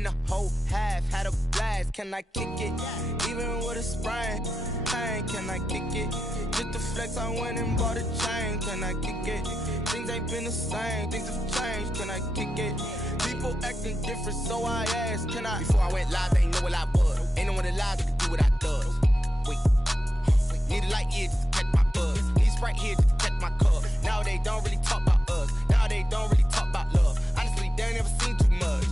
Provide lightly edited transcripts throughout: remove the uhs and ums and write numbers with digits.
Spend the whole half, had a blast, can I kick it? Even with a sprain, pain, can I kick it? Just to flex, I went and bought a chain, can I kick it? Things ain't been the same, things have changed, can I kick it? People acting different, so I asked, can I? Before I went live, they ain't know what I was. Ain't no one alive that can do what I does. Wait, need a light year just to catch my buzz. Need Sprite here just to catch my cup. Now they don't really talk about us. Now they don't really talk about love. Honestly, they ain't never seen too much.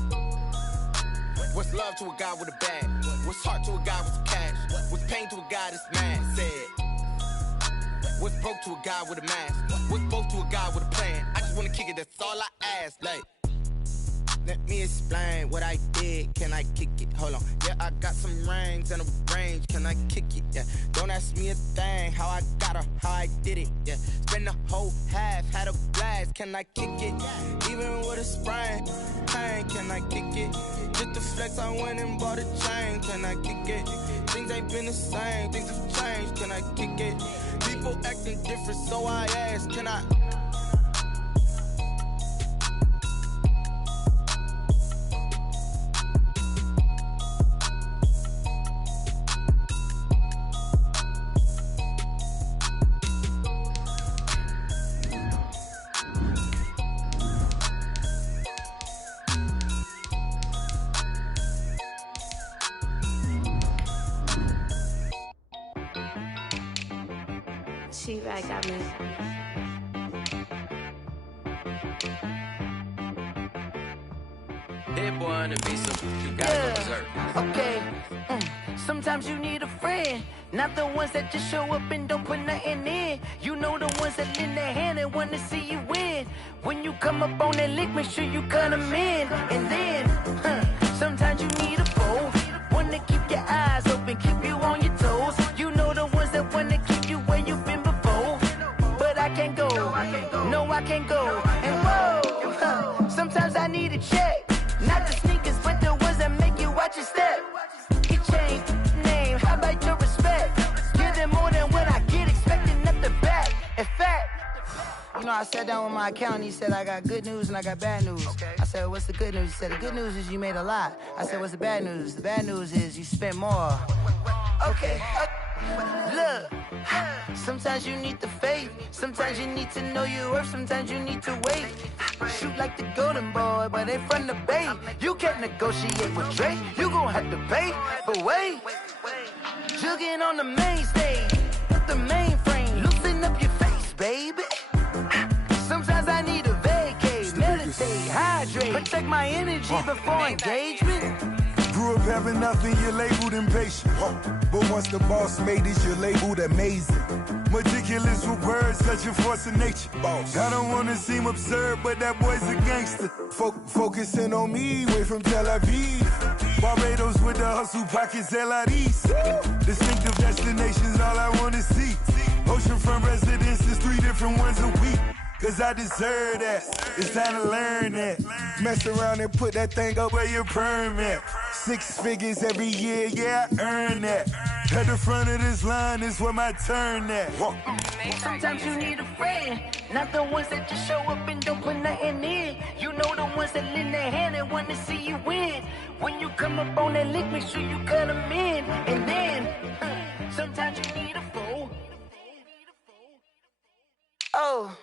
What's love to a guy with a bag? What's heart to a guy with some cash? What's pain to a guy that's mad? Said. What's broke to a guy with a mask? What's both to a guy with a plan? I just wanna kick it, that's all I ask. Like, let me explain what I did. Can I kick it? Hold on. Yeah, I got some rings and a range. Can I kick it? Yeah. Don't ask me a thing. How I got her, how I did it. Yeah. Spend the whole half, had a blast. Can I kick it? Even with a sprain, pain. Can I kick it? Just to flex, I went and bought a chain. Can I kick it? Things ain't been the same. Things have changed. Can I kick it? People acting different, so I ask. Can I? T-Rag got me. Hit boy on the beat, so you gotta go berserk. Okay. Sometimes you need a friend, not the ones that just show up and don't put nothing in. You know the ones that lend their hand and wanna see you win. When you come up on that lick, make sure you cut them in. And then, sometimes you need a foe, one to keep your eyes open, keep you on your toes. You know the ones that wanna keep you where you've been before. But I can't go, no I can't go. And whoa, sometimes I need a check. Not the sneakers, but the ones that make you watch your step. Get changed, name, how about your respect? Give them more than what I get, expecting up the back. In fact, you know, I sat down with my accountant, he said I got good news and I got bad news. I said, what's the good news? He said, the good news is you made a lot. I said, what's the bad news? The bad news is you spent more. Okay, look, sometimes you need the faith, sometimes you need to know your worth, sometimes you need to wait. Shoot like the golden boy, but they from the bay. You can't negotiate with Drake, you gon' have to pay. But wait, jugging on the main stage, with the mainframe, loosen up your face, baby. Sometimes I need a vacate, meditate, hydrate, protect my energy before engagement. Grew up having nothing, you're labeled impatient. But once the boss made it, you're labeled amazing. Meticulous with words, such a force of nature. I don't wanna seem absurd, but that boy's a gangster. Focusing on me, way from Tel Aviv. Barbados with the hustle pockets, LIDs. Distinctive destinations, all I wanna see. Oceanfront residences, 3 different ones a week. Cause I deserve that, it's time to learn that. Mess around and put that thing up where your permit. 6 figures every year, yeah, I earn that. At the front of this line is where my turn at. Sometimes you need a friend, not the ones that just show up and don't put nothing in. You know the ones that lend their hand and want to see you win. When you come up on that lick, make sure you cut them in. And then, sometimes you need a foe. Oh.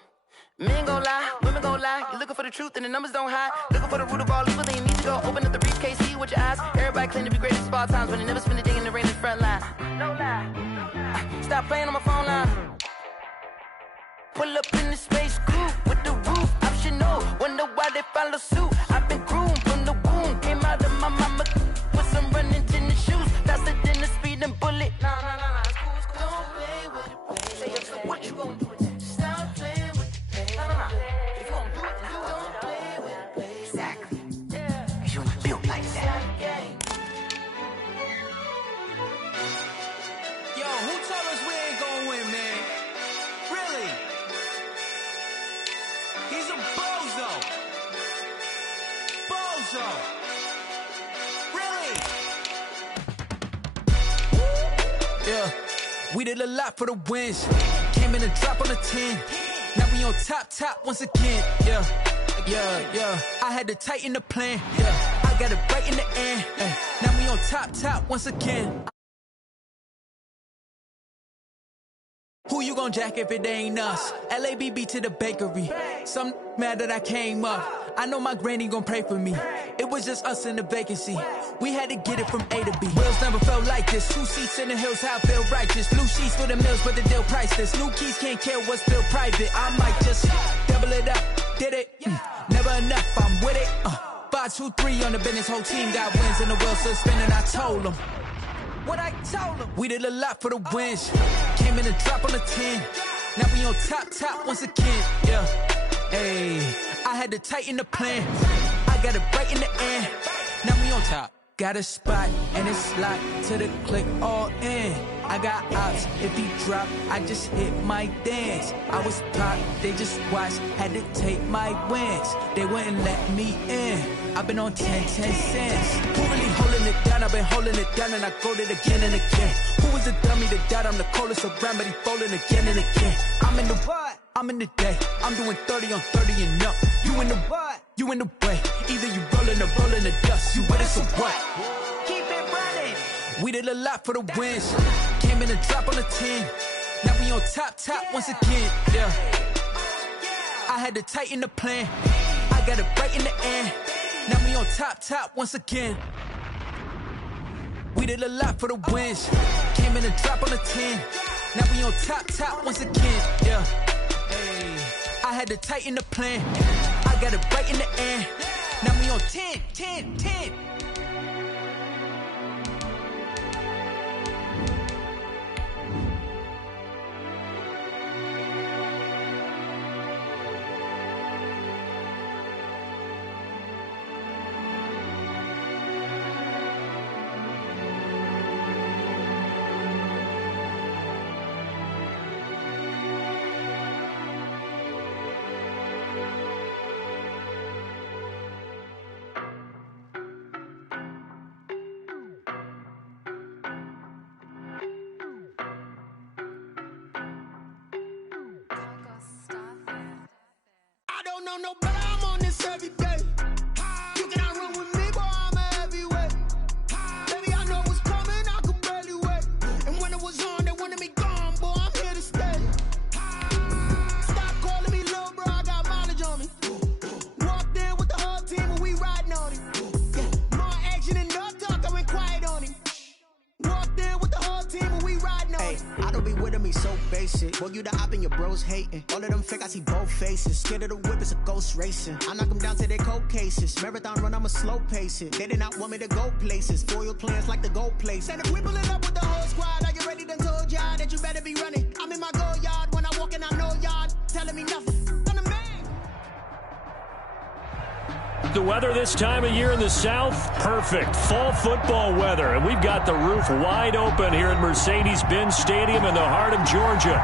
Men gon' lie, women gon' lie. You're looking for the truth and the numbers don't hide. Looking for the root of all evil, then you need to go open up the briefcase, see with your eyes. Everybody claim to be greatest of all times, but they never spend a day in the rain in the front line. No lie. Stop playing on my phone line. Pull up in the space coupe with the roof optional. Wonder why they follow suit. I've been groomed from the womb. Came out of my mama with some running tennis shoes. Faster than the speeding bullet. Nah, it's cool, it's cool. Don't play with it, play. So what you gon' do with that? Stop playing with it. If you gon' do it, then don't play with it, play. Exactly. Yeah. You ain't built like that. Yo, who told us we ain't gonna win, man? Really? He's a bozo. Bozo. Really? Yeah, we did a lot for the wins. Came in a drop on the 10. Now we on top once again. Yeah. I had to tighten the plan. Yeah, I got it right in the on top once again. Who you gon' jack if it ain't us? LABB to the bakery. Some mad that I came up. I know my granny gon' pray for me. It was just us in the vacancy. We had to get it from A to B. Wheels never felt like this. 2 seats in the hills, how I feel righteous. Blue sheets for the mills, but the deal priceless. New keys can't care what's still private. I might just double it up. Did it? Never enough, I'm with it. 5, 2, 3 on the business. Whole team got wins and the wheels still spinning. I told them what I told them. We did a lot for the wins. Came in and drop on the 10. Now we on top once again. Yeah. Hey, I had to tighten the plan. I got it right in the end. Now we on top. Got a spot and it's locked to the click all in. I got ops, if he drop, I just hit my dance. I was pop, they just watched, had to take my wins. They wouldn't let me in. I've been on 10 cents. Who really holding it down? I've been holding it down and I go it again and again. Who was the dummy that died? I'm the coldest around, but he falling again and again. I'm in the what? I'm in the day. I'm doing 30 on 30 and up. You in the what? You in the way. Either you rolling or rolling the dust. You with us or what? Keep it running. We did a lot for the wins. Came in and drop on the 10. Now we on top once again. Yeah. I had to tighten the plan. I got it right in the end. Now we on top once again. We did a lot for the wins. Came in and drop on the 10. Now we on top once again. Yeah. Hey. I had to tighten the plan. I got it right in the end. Now we on 10. No better, I'm on this every day. You cannot run with me, boy, I'm a heavyweight. Baby, I know what's coming, I could barely wait. And when it was on, they wanted me gone, boy, I'm here to stay. Stop calling me little bro, I got mileage on me. Walked in with the whole team and we riding on it. Yeah, more action and no talk, I went quiet on him. Walked in with the whole team and we riding on it. I don't be with me so basic. Boy, you the op and your bros hating. All of them fake, I see both faces. Scared of the whip, it's a ghost racing. I knock them down to their cold cases. Marathon run, I'ma slow pace it. They did not want me to go places. Foil plans like the gold place. And if we pulling up with the whole squad, are you ready? Done told y'all that you better be running. I'm in my go yard. When I walk in, I know y'all telling me nothing. I'm the man. The weather this time of year in the South, perfect. Fall football weather, and we've got the roof wide open here at Mercedes-Benz Stadium in the heart of Georgia.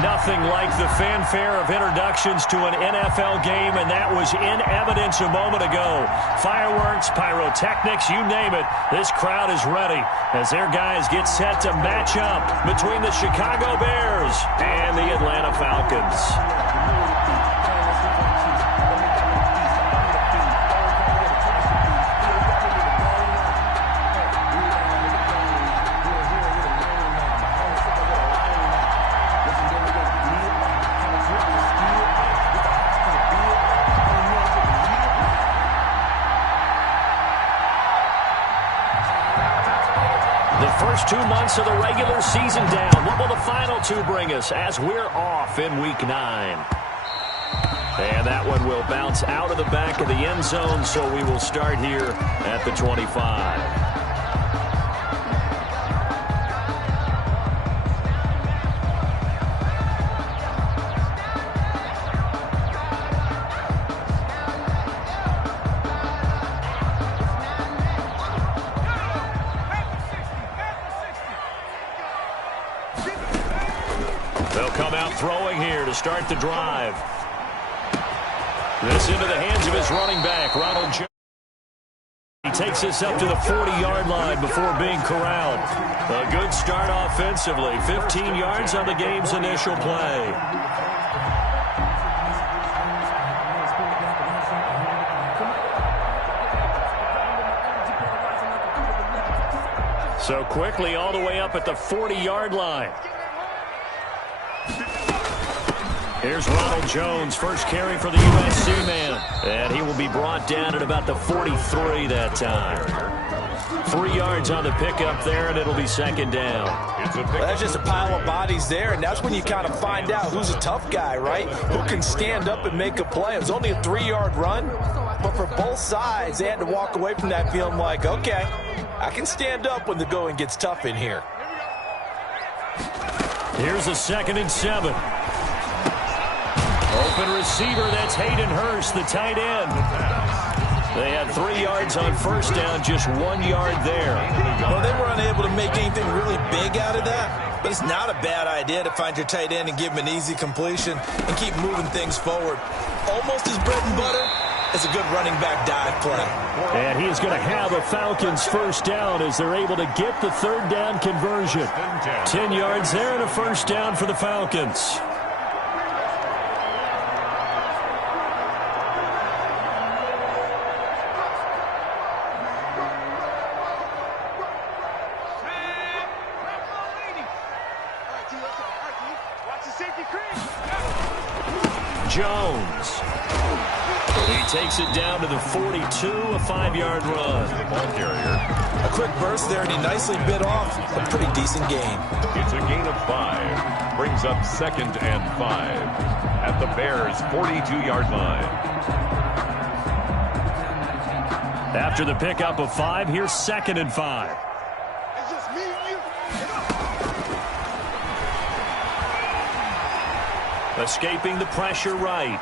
Nothing like the fanfare of introductions to an NFL game, and that was in evidence a moment ago. Fireworks, pyrotechnics, you name it. This crowd is ready as their guys get set to match up between the Chicago Bears and the Atlanta Falcons. First 2 months of the regular season down. What will the final 2 bring us as we're off in Week 9? And that one will bounce out of the back of the end zone, so we will start here at the 25. Throwing here to start the drive. This into the hands of his running back, Ronald Jones. He takes us up to the 40-yard line before being corralled. A good start offensively. 15 yards on the game's initial play. So quickly all the way up at the 40-yard line. Here's Ronald Jones, first carry for the USC man. And he will be brought down at about the 43 that time. 3 yards on the pickup there, and it'll be second down. That's just a pile of bodies there, and that's when you kind of find out who's a tough guy, right? Who can stand up and make a play. It was only a 3-yard run, but for both sides, they had to walk away from that feeling like, okay, I can stand up when the going gets tough in here. Here's a 2nd and 7. Open receiver, that's Hayden Hurst, the tight end. They had 3 yards on first down, just 1 yard there. Well, they were unable to make anything really big out of that, but it's not a bad idea to find your tight end and give him an easy completion and keep moving things forward. Almost as bread and butter as a good running back dive play. And he is going to have a Falcons first down as they're able to get the 3rd down conversion. 10 yards there and a first down for the Falcons. Jones. He takes it down to the 42, a 5-yard run. Ball carrier. A quick burst there, and he nicely bit off a pretty decent gain. It's a gain of 5. Brings up 2nd and 5 at the Bears' 42-yard line. After the pickup of 5, here's 2nd and 5. Escaping the pressure right.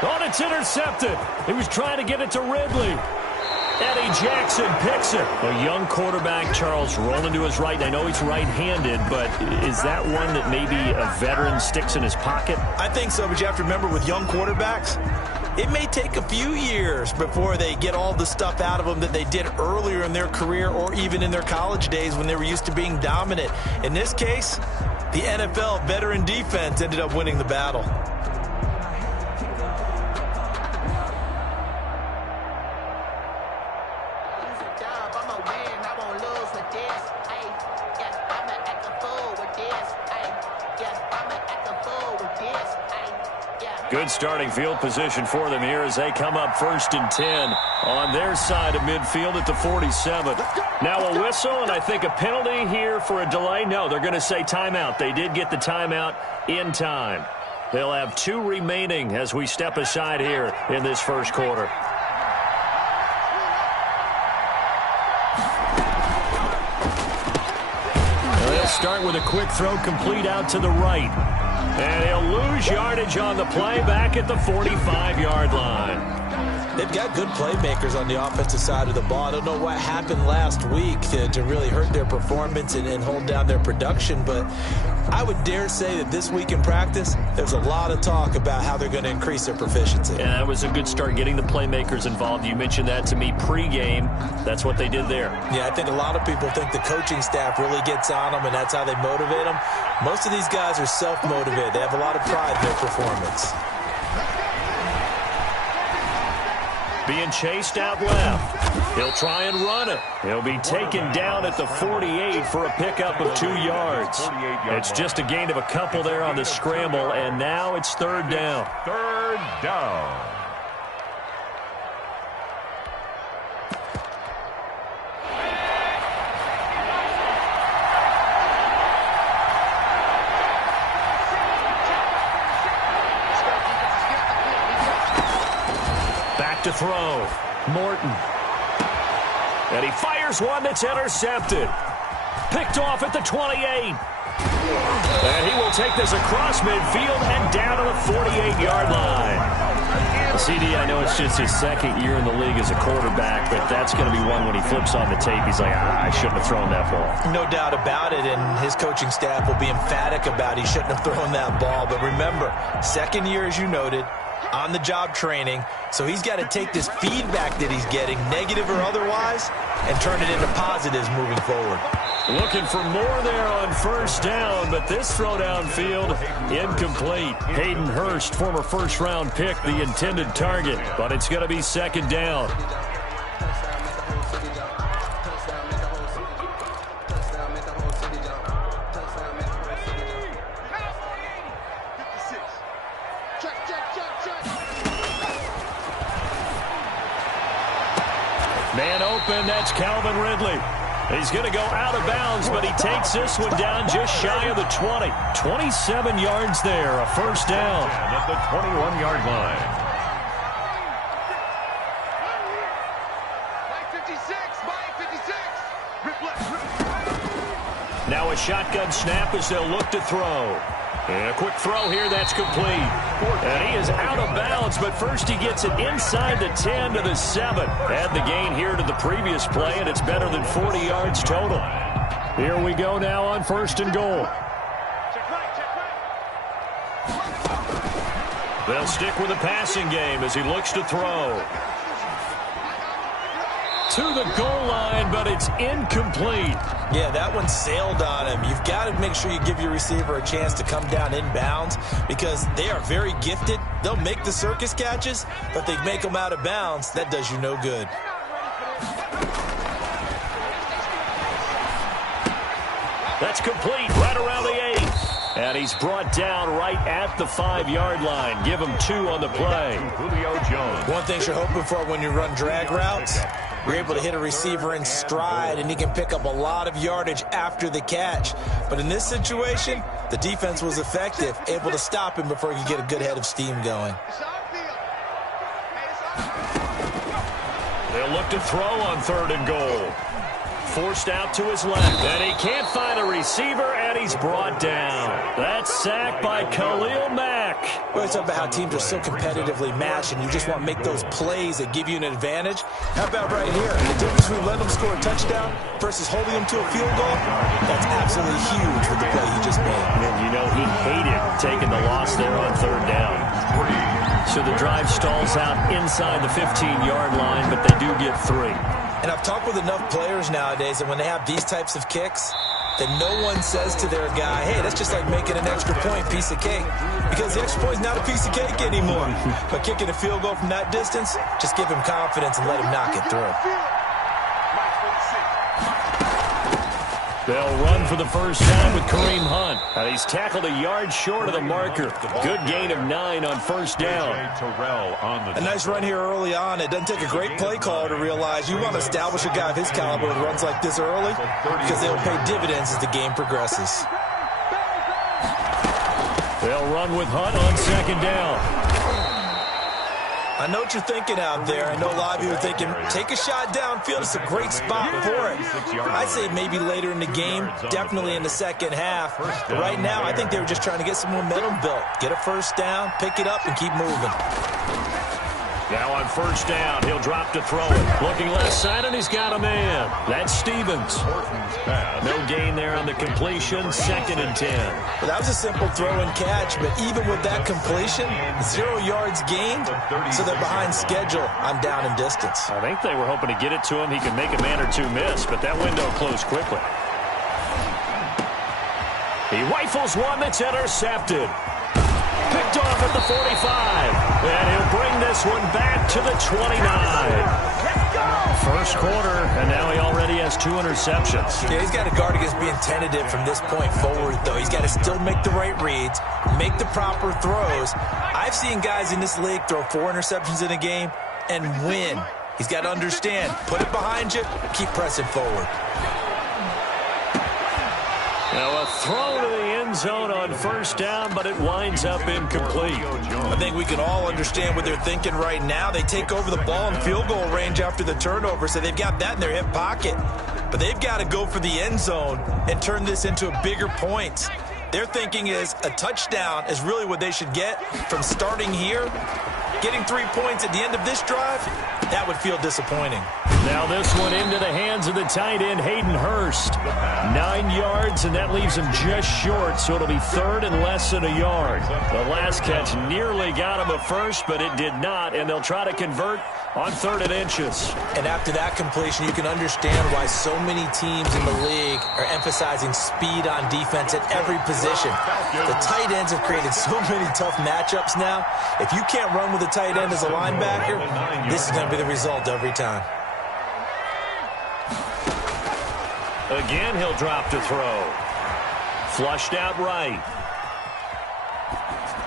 Oh, it's intercepted. He was trying to get it to Ridley. Eddie Jackson picks it. A young quarterback, Charles, rolling to his right. I know he's right-handed, but is that one that maybe a veteran sticks in his pocket? I think so, but you have to remember with young quarterbacks, it may take a few years before they get all the stuff out of them that they did earlier in their career or even in their college days when they were used to being dominant. In this case, the NFL veteran defense ended up winning the battle. Good starting field position for them here as they come up 1st and 10 on their side of midfield at the 47. Now a whistle and I think a penalty here for a delay. No, they're going to say timeout. They did get the timeout in time. They'll have 2 remaining as we step aside here in this first quarter. They'll start with a quick throw complete out to the right. And he'll lose yardage on the play back at the 45-yard line. They've got good playmakers on the offensive side of the ball. I don't know what happened last week to really hurt their performance and hold down their production, but I would dare say that this week in practice, there's a lot of talk about how they're going to increase their proficiency. Yeah, that was a good start, getting the playmakers involved. You mentioned that to me pregame. That's what they did there. Yeah, I think a lot of people think the coaching staff really gets on them, and that's how they motivate them. Most of these guys are self-motivated. They have a lot of pride in their performance. Being chased out left. He'll try and run it. He'll be taken down at the 48 for a pickup of 2 yards. It's just a gain of a couple there on the scramble, and now it's 3rd down. 3rd down. To throw. Morton. And he fires one that's intercepted. Picked off at the 28. And he will take this across midfield and down to the 48-yard line. CD, I know it's just his 2nd year in the league as a quarterback, but that's going to be one when he flips on the tape. He's like, I shouldn't have thrown that ball. No doubt about it, and his coaching staff will be emphatic about he shouldn't have thrown that ball. But remember, 2nd year, as you noted, on-the-job training, so he's got to take this feedback that he's getting, negative or otherwise, and turn it into positives moving forward. Looking for more there on first down, but this throw downfield incomplete. Hayden Hurst, former first-round pick, the intended target, but it's going to be 2nd down. open. That's Calvin Ridley. He's going to go out of bounds, but he takes this one down just shy of the 20. 27 yards there, a first down. At the 21-yard line. Now a shotgun snap as they'll look to throw. And a quick throw here, that's complete. And he is out of bounds, but first he gets it inside the 10 to the 7. Add the gain here to the previous play, and it's better than 40 yards total. Here we go now on 1st and goal. They'll stick with the passing game as he looks to throw. To the goal line, but it's incomplete. Yeah, that one sailed on him. You've got to make sure you give your receiver a chance to come down inbounds because they are very gifted. They'll make the circus catches, but they make them out of bounds. That does you no good. That's complete right around the 8. And he's brought down right at the 5-yard line. Give him 2 on the play. Julio Jones. One thing you're hoping for when you run drag routes, you're able to hit a receiver in stride, and he can pick up a lot of yardage after the catch. But in this situation, the defense was effective, able to stop him before he could get a good head of steam going. They'll look to throw on 3rd and goal. Forced out to his left, and he can't find a receiver, and he's brought down. That's sacked by Khalil Mack. We always talk about how teams are so competitively matched, and you just want to make those plays that give you an advantage. How about right here? The difference between letting them score a touchdown versus holding them to a field goal, that's absolutely huge with the play he just made. And you know he hated taking the loss there on 3rd down. So the drive stalls out inside the 15-yard line, but they do get 3. And I've talked with enough players nowadays that when they have these types of kicks, that no one says to their guy, hey, that's just like making an extra point, piece of cake. Because the extra point is not a piece of cake anymore. But kicking a field goal from that distance, just give him confidence and let him knock it through. They'll run for the first time with Kareem Hunt. He's tackled a yard short of the marker. Good gain of 9 on 1st down. A nice run here early on. It doesn't take a great play caller to realize you want to establish a guy of his caliber with runs like this early because they'll pay dividends as the game progresses. They'll run with Hunt on 2nd down. I know what you're thinking out there. I know a lot of you are thinking, take a shot downfield. It's a great spot for it. I'd say maybe later in the game, definitely in the second half. But right now, I think they were just trying to get some momentum built. Get a first down, pick it up, and keep moving. Now on 1st down, he'll drop to throw it. Looking left side, and he's got a man. That's Stevens. No gain there on the completion. 2nd and 10. Well, that was a simple throw and catch, but even with that completion, 0 yards gained, so they're behind schedule on down and distance. I think they were hoping to get it to him. He could make a man or 2 miss, but that window closed quickly. He rifles one that's intercepted. Picked off at the 45. And he'll bring this one back to the 29. First quarter, and now he already has 2 interceptions. Yeah, he's got to guard against being tentative from this point forward, though. He's got to still make the right reads, make the proper throws. I've seen guys in this league throw 4 interceptions in a game and win. He's got to understand, put it behind you, keep pressing forward. Now a throw to the end zone on 1st down, but it winds up incomplete. I think we can all understand what they're thinking right now. They take over the ball in field goal range after the turnover, so they've got that in their hip pocket. But they've got to go for the end zone and turn this into a bigger point. Their thinking is a touchdown is really what they should get from starting here. Getting 3 points at the end of this drive, that would feel disappointing. Now this one into the hands of the tight end, Hayden Hurst. 9 yards, and that leaves him just short, so it'll be 3rd and less than a yard. The last catch nearly got him a first, but it did not, and they'll try to convert on 3rd and inches. And after that completion, you can understand why so many teams in the league are emphasizing speed on defense at every position. The tight ends have created so many tough matchups now. If you can't run with a tight end as a linebacker, this is going to be the result every time. Again, he'll drop to throw. Flushed out right.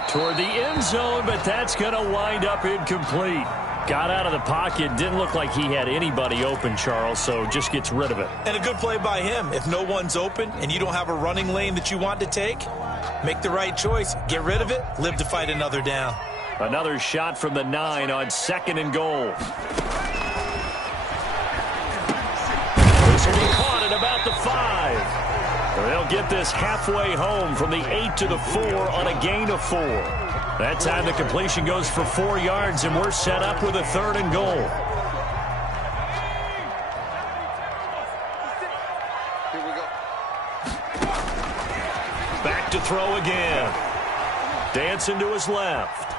Toward the end zone, but that's going to wind up incomplete. Got out of the pocket. Didn't look like he had anybody open, Charles, so just gets rid of it. And a good play by him. If no one's open and you don't have a running lane that you want to take, make the right choice. Get rid of it. Live to fight another down. Another shot from the 9 on 2nd and goal. This will be caught at about the 5. They'll get this halfway home from the 8 to the 4 on a gain of 4. That time the completion goes for 4 yards, and we're set up with a 3rd and goal. Back to throw again. Dancing to his left.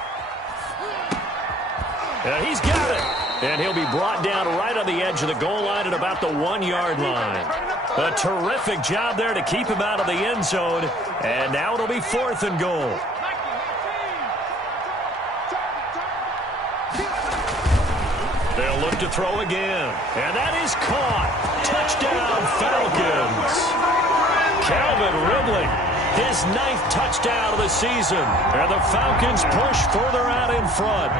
And he's got it. And he'll be brought down right on the edge of the goal line at about the 1-yard line. A terrific job there to keep him out of the end zone. And now it'll be 4th and goal. They'll look to throw again. And that is caught. Touchdown, Falcons. Calvin Ridley, his 9th touchdown of the season. And the Falcons push further out in front.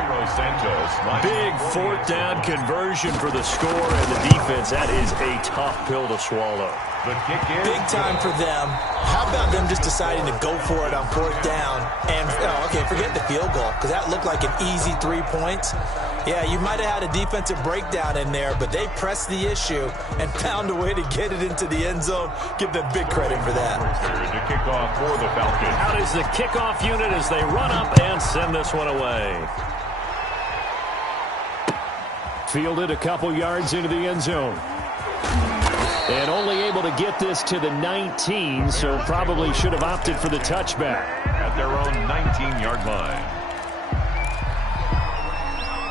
Big 4th down conversion for the score, and the defense, that is a tough pill to swallow. Big time for them. How about them just deciding to go for it on 4th down? And, okay, forget the field goal, because that looked like an easy 3 points. Yeah, you might have had a defensive breakdown in there, but they pressed the issue and found a way to get it into the end zone. Give them big credit for that. The kickoff for the Falcons. Out is the kickoff unit as they run up and send this one away. Fielded a couple yards into the end zone. And only able to get this to the 19, so probably should have opted for the touchback. At their own 19-yard line.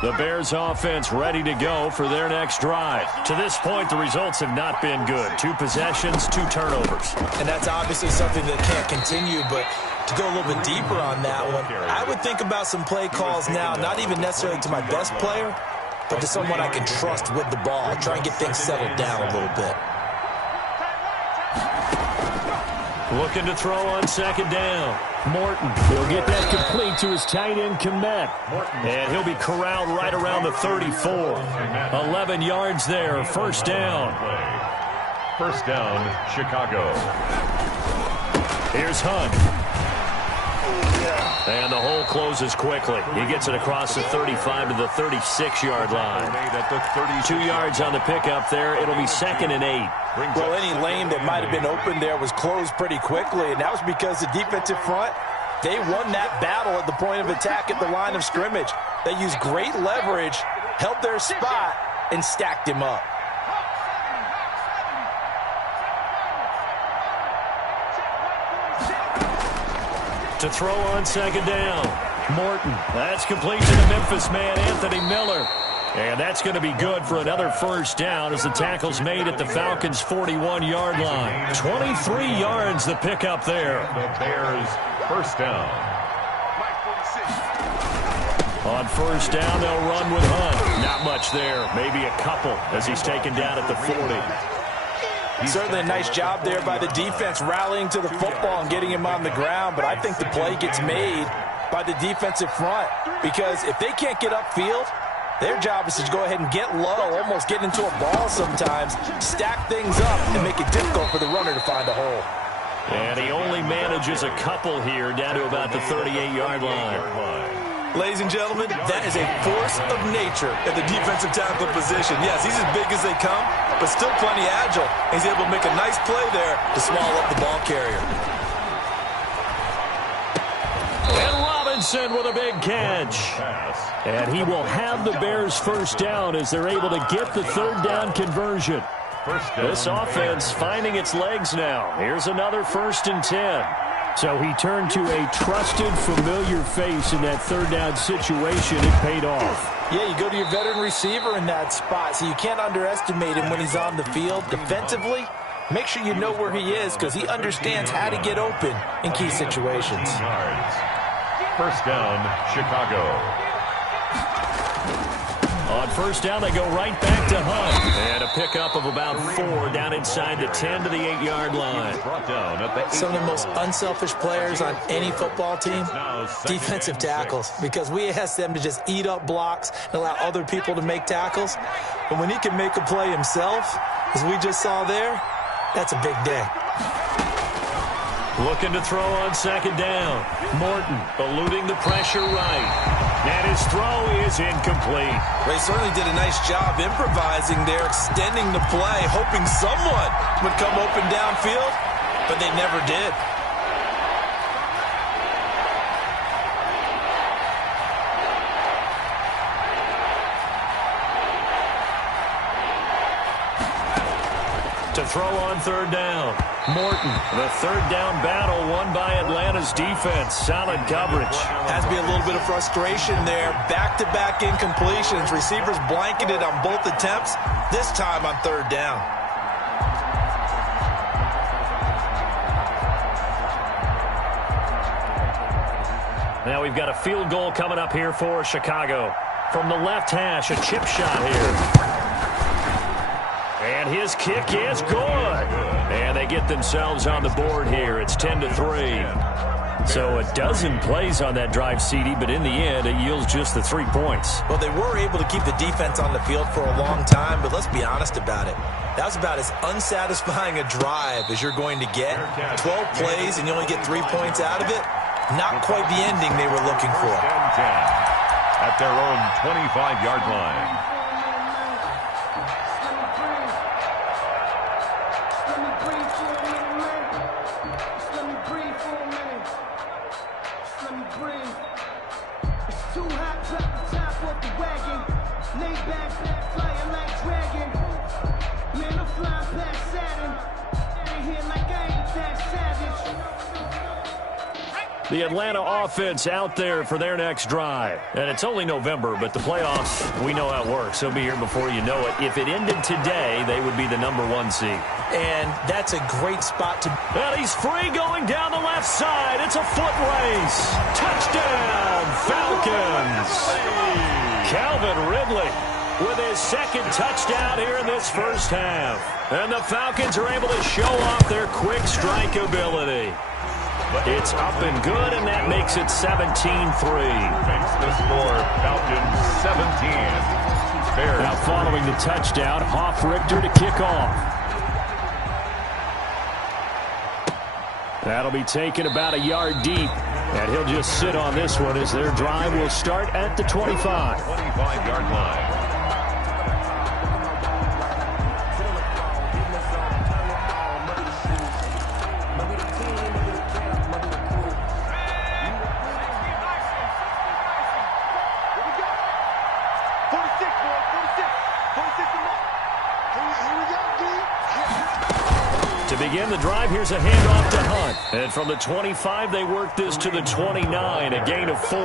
The Bears offense ready to go for their next drive. To this point, the results have not been good. 2 possessions, 2 turnovers. And that's obviously something that can't continue, but to go a little bit deeper on that one, I would think about some play calls now, not even necessarily to my best player, but to someone I can trust with the ball. Try and get things settled down a little bit. Looking to throw on 2nd down. Morton, he'll get that complete to his tight end, Kmet. And he'll be corralled right around the 34. 11 yards there, 1st down. 1st down, Chicago. Here's Hunt. And the hole closes quickly. He gets it across the 35 to the 36-yard line. 2 yards on the pickup there. It'll be 2nd and 8. Well, any lane that might have been open there was closed pretty quickly, and that was because the defensive front, they won that battle at the point of attack at the line of scrimmage. They used great leverage, held their spot, and stacked him up. To throw on 2nd down. Morton. That's complete to the Memphis man, Anthony Miller. And that's going to be good for another 1st down as the tackle's made at the Falcons' 41-yard line. 23 yards the pickup there. The Bears' 1st down. On 1st down, they'll run with Hunt. Not much there. Maybe a couple as he's taken down at the 40. Certainly a nice job there by the defense rallying to the football and getting him on the ground, but I think the play gets made by the defensive front because if they can't get upfield, their job is to go ahead and get low, almost get into a ball sometimes, stack things up, and make it difficult for the runner to find a hole. And he only manages a couple here down to about the 38-yard line. Ladies and gentlemen, that is a force of nature at the defensive tackle position. Yes, he's as big as they come, but still plenty agile. He's able to make a nice play there to swallow up the ball carrier. And Robinson with a big catch. And he will have the Bears' 1st down as they're able to get the 3rd down conversion. This offense finding its legs now. Here's another 1st and 10. So he turned to a trusted, familiar face in that 3rd down situation. It paid off. Yeah, you go to your veteran receiver in that spot, so you can't underestimate him when he's on the field. Defensively, make sure you know where he is because he understands how to get open in key situations. 1st down, Chicago. A On first down, they go right back to Hunt. And a pickup of about 4 down inside the 10 to the 8-yard line. Some of the most unselfish players on any football team, defensive tackles, because we ask them to just eat up blocks and allow other people to make tackles. But when he can make a play himself, as we just saw there, that's a big day. Looking to throw on second down. Morton eluding the pressure right. And his throw is incomplete. They certainly did a nice job improvising there, extending the play, hoping someone would come open downfield, but they never did. To throw on third down. Morton, the third down battle won by Atlanta's defense. Solid coverage. Has to be a little bit of frustration there. Back-to-back incompletions. Receivers blanketed on both attempts, this time on third down. Now we've got a field goal coming up here for Chicago. From the left hash, a chip shot here. And his kick is good. And they get themselves on the board here. It's 10-3. So a dozen plays on that drive, CD, but in the end, it yields just the 3 points. Well, they were able to keep the defense on the field for a long time, but let's be honest about it. That was about as unsatisfying a drive as you're going to get. 12 plays and you only get 3 points out of it. Not quite the ending they were looking for. 10-10 at their own 25-yard line. The Atlanta offense out there for their next drive. And it's only November, but the playoffs, we know how it works. They'll be here before you know it. If it ended today, they would be the #1 seed. And that's a great spot to... And he's free going down the left side. It's a foot race. Touchdown, Falcons. Calvin Ridley with his second touchdown here in this first half. And the Falcons are able to show off their quick strike ability. It's up and good, and that makes it 17-3. Makes the score Falcons 17. Bears. Now following the touchdown, Hoff-Richter to kick off. That'll be taken about a yard deep, and he'll just sit on this one as their drive will start at the 25. 25-yard line. To begin the drive, here's a handoff to Hunt. And from the 25, they work this to the 29, a gain of 4.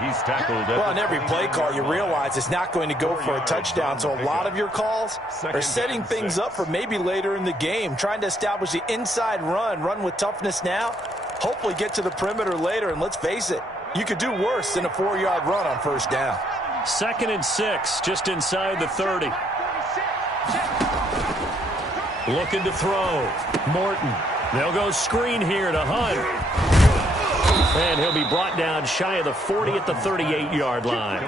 He's tackled. Well, on every play call, you realize it's not going to go for a touchdown. So a lot of your calls are setting things up for maybe later in the game, trying to establish the inside run with toughness now, hopefully get to the perimeter later. And let's face it, you could do worse than a 4-yard run on first down. 2nd and 6, just inside the 30. Looking to throw. Morton. They'll go screen here to Hunt. And he'll be brought down shy of the 40 at the 38-yard line.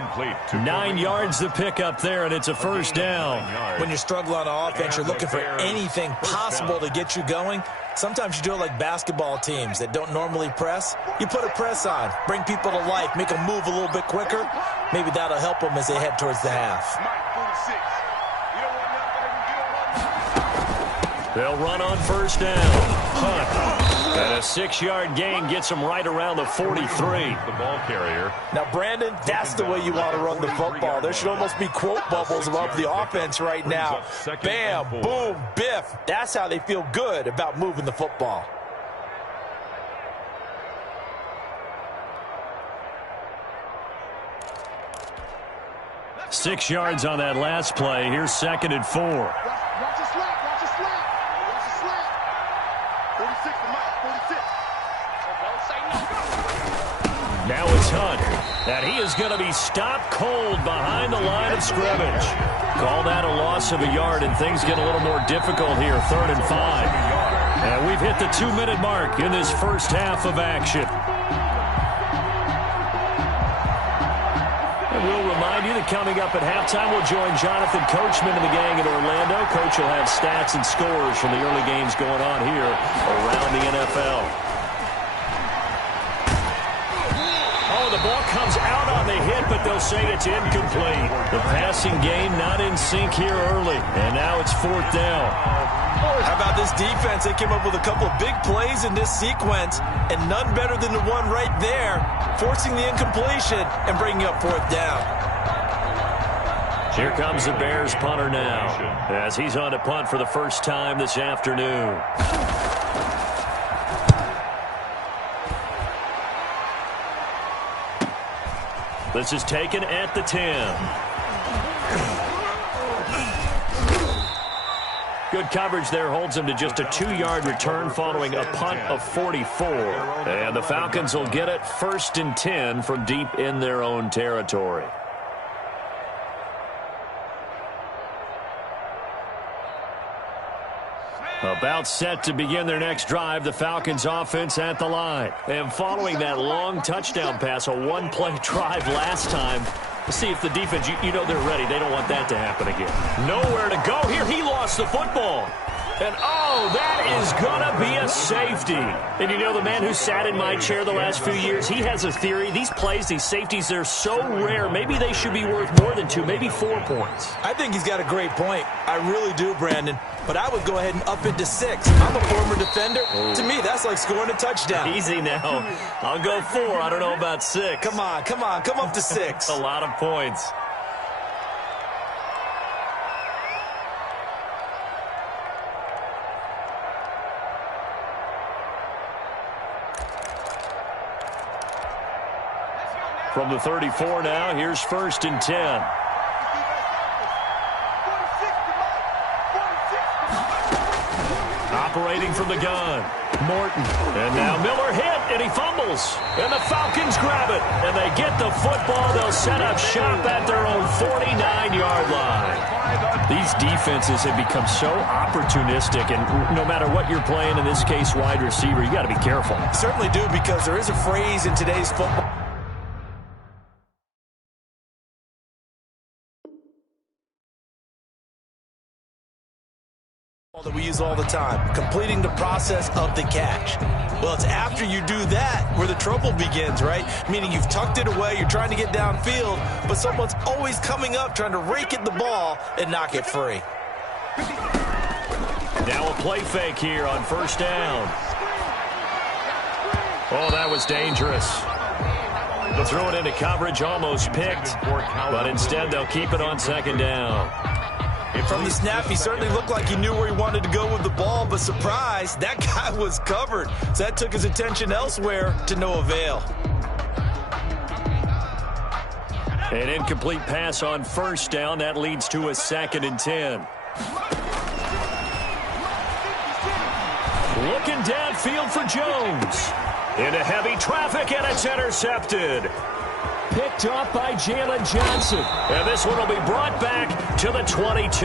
9 yards to pick up there, and it's a first down. When you're struggling on offense, you're looking for anything possible to get you going. Sometimes you do it like basketball teams that don't normally press. You put a press on, bring people to life, make them move a little bit quicker. Maybe that'll help them as they head towards the half. They'll run on first down. Hunt. And a 6-yard gain gets them right around the 43. The ball carrier. Now, Brandon, that's the way you want to run the football. There should almost be quote bubbles above the offense right now. Bam, boom, biff. That's how they feel good about moving the football. Six yards on that last play. Here's 2nd and 4. Watch the slap. Watch the slap. Watch the slap. 46 to Mike. 46. Now it's Hunt. And he is going to be stopped cold behind the line of scrimmage. Call that a loss of a yard, and things get a little more difficult here, 3rd and 5. And we've hit the 2-minute mark in this first half of action. And we'll remind you that coming up at halftime, we'll join Jonathan Coachman and the gang in Orlando. Coach will have stats and scores from the early games going on here around the NFL. Oh, the ball comes out on the hit, but they'll say it's incomplete. The passing game not in sync here early, and now it's 4th down. How about this defense? They came up with a couple of big plays in this sequence, and none better than the one right there, forcing the incompletion and bringing up 4th down. Here comes the Bears punter now, as he's on to punt for the first time this afternoon. This is taken at the 10. Good coverage there holds him to just a 2-yard return following a punt of 44. And the Falcons will get it 1st and 10 from deep in their own territory. About set to begin their next drive, the Falcons offense at the line. And following that long touchdown pass, a one-play drive last time, to see if the defense, you know they're ready. They don't want that to happen again. Nowhere to go here. He lost the football. And, oh, that is going to be a safety. And you know, the man who sat in my chair the last few years, he has a theory. These plays, these safeties, they're so rare. Maybe they should be worth more than 2, maybe 4 points. I think he's got a great point. I really do, Brandon. But I would go ahead and up it to 6. I'm a former defender. Oh. To me, that's like scoring a touchdown. Easy now. I'll go 4. I don't know about 6. Come on. Come up to 6. A lot of points. From the 34 now, here's 1st and 10. Operating from the gun, Morton. And now Miller hit, and he fumbles. And the Falcons grab it, and they get the football. They'll set up shop at their own 49-yard line. These defenses have become so opportunistic, and no matter what you're playing, in this case wide receiver, you got to be careful. Certainly do, because there is a phrase in today's football that we use all the time, completing the process of the catch. Well, it's after you do that where the trouble begins, right? Meaning you've tucked it away, you're trying to get downfield, but someone's always coming up trying to rake at the ball and knock it free. Now a play fake here on 1st down. Oh, that was dangerous. They'll throw it into coverage, almost picked, but instead they'll keep it on 2nd down. From the snap, he certainly looked like he knew where he wanted to go with the ball, but surprise, that guy was covered. So that took his attention elsewhere to no avail. An incomplete pass on 1st down. That leads to a 2nd and 10. Looking downfield for Jones. Into heavy traffic, and it's intercepted. Picked off by Jalen Johnson. And this one will be brought back to the 22.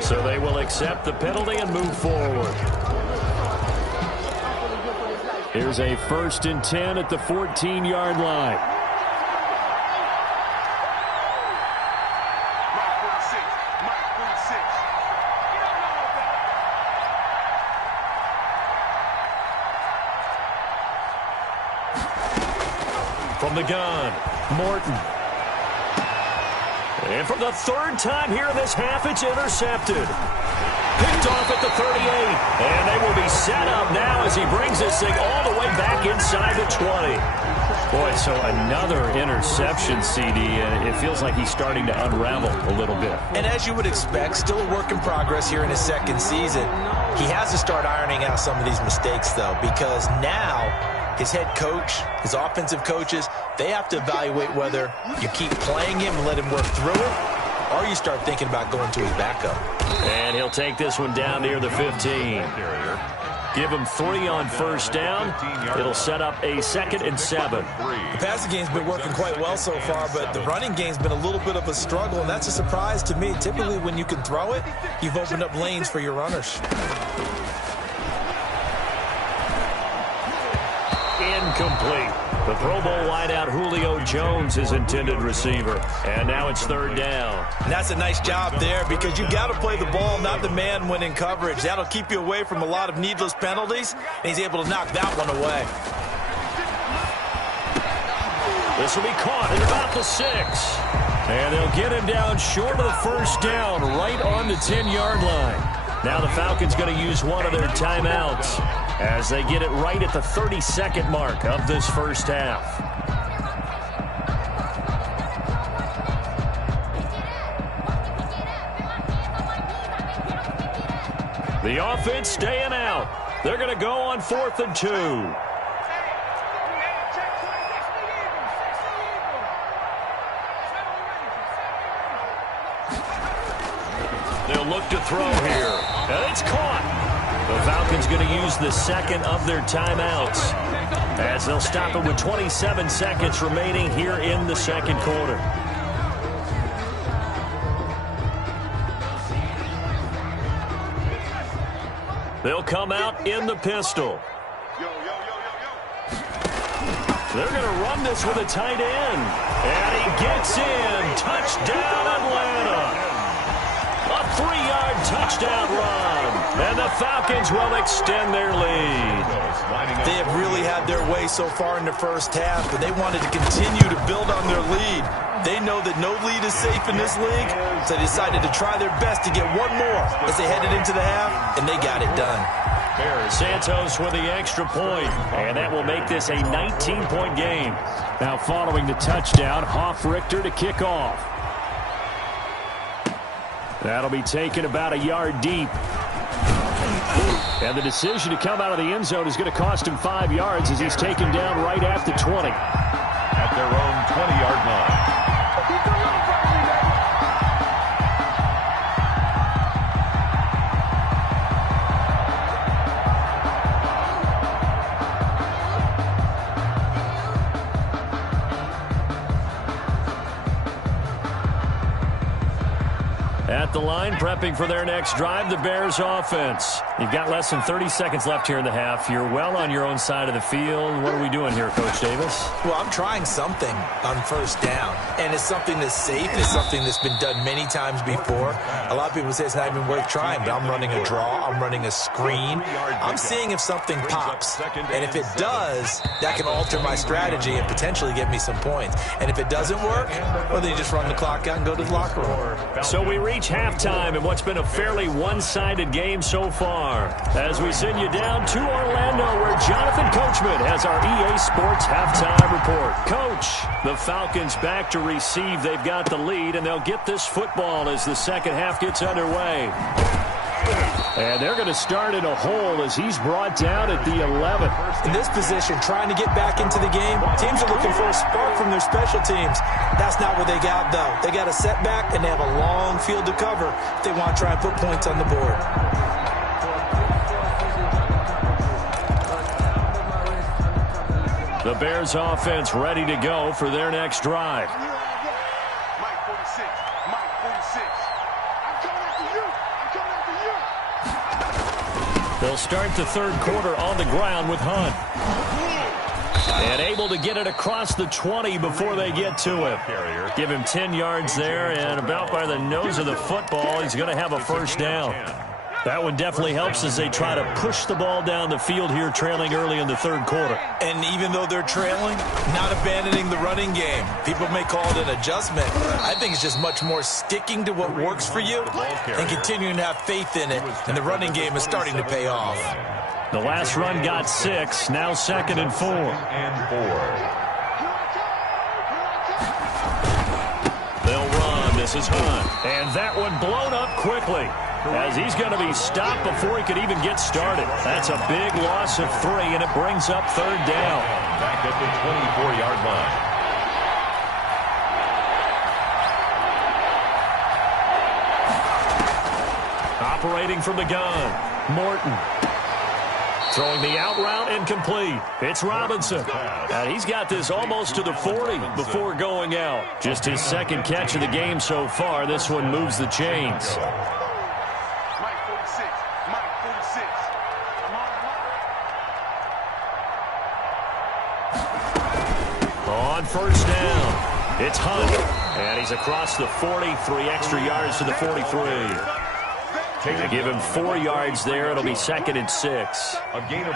So they will accept the penalty and move forward. Here's a 1st and 10 at the 14-yard line. From the gun, Morton. And for the 3rd time here in this half, it's intercepted. Picked off at the 38. And they will be set up now as he brings this thing all the way back inside the 20. Boy, so another interception, CD, and it feels like he's starting to unravel a little bit. And as you would expect, still a work in progress here in his 2nd season. He has to start ironing out some of these mistakes, though, because now his head coach, his offensive coaches, they have to evaluate whether you keep playing him and let him work through it, or you start thinking about going to his backup. And he'll take this one down near the 15. Give him 3 on first down. It'll set up a 2nd and 7. The passing game's been working quite well so far, but the running game's been a little bit of a struggle, and that's a surprise to me. Typically, when you can throw it, you've opened up lanes for your runners. Incomplete. The Pro Bowl wideout Julio Jones is intended receiver. And now it's 3rd down. And that's a nice job there because you've got to play the ball, not the man when in coverage. That'll keep you away from a lot of needless penalties, and he's able to knock that one away. This will be caught at about the 6. And they'll get him down short of the first down, right on the 10-yard line. Now the Falcons going to use one of their timeouts as they get it right at the 32nd mark of this first half. The offense staying out. They're going to go on 4th and 2. They'll look to throw here. And it's caught. The Falcons going to use the 2nd of their timeouts as they'll stop it with 27 seconds remaining here in the 2nd quarter. They'll come out in the pistol. They're going to run this with a tight end. And he gets in. Touchdown, Atlanta. A 3-yard touchdown run. And the Falcons will extend their lead. They have really had their way so far in the first half, but they wanted to continue to build on their lead. They know that no lead is safe in this league, so they decided to try their best to get one more as they headed into the half, and they got it done. Santos with the extra point, and that will make this a 19-point game. Now following the touchdown, Hoff-Richter to kick off. That'll be taken about a yard deep. And the decision to come out of the end zone is going to cost him 5 yards as he's taken down right at the 20. At their own 20-yard line. At the line, prepping for their next drive, the Bears offense. You've got less than 30 seconds left here in the half. You're well on your own side of the field. What are we doing here, Coach Davis? Well, I'm trying something on first down, and it's something that's safe. It's something that's been done many times before. A lot of people say it's not even worth trying, but I'm running a draw. I'm running a screen. I'm seeing if something pops, and if it does, that can alter my strategy and potentially get me some points. And if it doesn't work, well, then you just run the clock out and go to the locker room. So we reach halftime in what's been a fairly one-sided game so far. As we send you down to Orlando, where Jonathan Coachman has our EA Sports halftime report. Coach, the Falcons back to receive. They've got the lead, and they'll get this football as the second half gets underway. And they're going to start in a hole as he's brought down at the 11. In this position, trying to get back into the game, teams are looking for a spark from their special teams. That's not what they got, though. They got a setback, and they have a long field to cover if they want to try and put points on the board. The Bears offense ready to go for their next drive. Mike 46. Mike 46. I'm coming after you. I'm coming after you. They'll start the third quarter on the ground with Hunt. And able to get it across the 20 before they get to him. Give him 10 yards there, and about by the nose of the football, he's going to have a first down. That one definitely helps as they try to push the ball down the field here, trailing early in the third quarter. And even though they're trailing, not abandoning the running game. People may call it an adjustment. I think it's just much more sticking to what works for you and continuing to have faith in it. And the running game is starting to pay off. The last run got 6, now 2nd and 4. They'll run. This is Hunt. And that one blown up quickly, as he's going to be stopped before he could even get started. That's a big loss of 3, and it brings up third down. Back at the 24-yard line. Operating from the gun, Morton. Throwing the out route incomplete. It's Robinson. And he's got this almost to the 40 before going out. Just his second catch of the game so far. This one moves the chains. Mike 46. Mike 46. On first down, it's Hunt. And he's across the 40, 3 extra yards to the 43. They give him 4 yards there. It'll be 2nd and 6.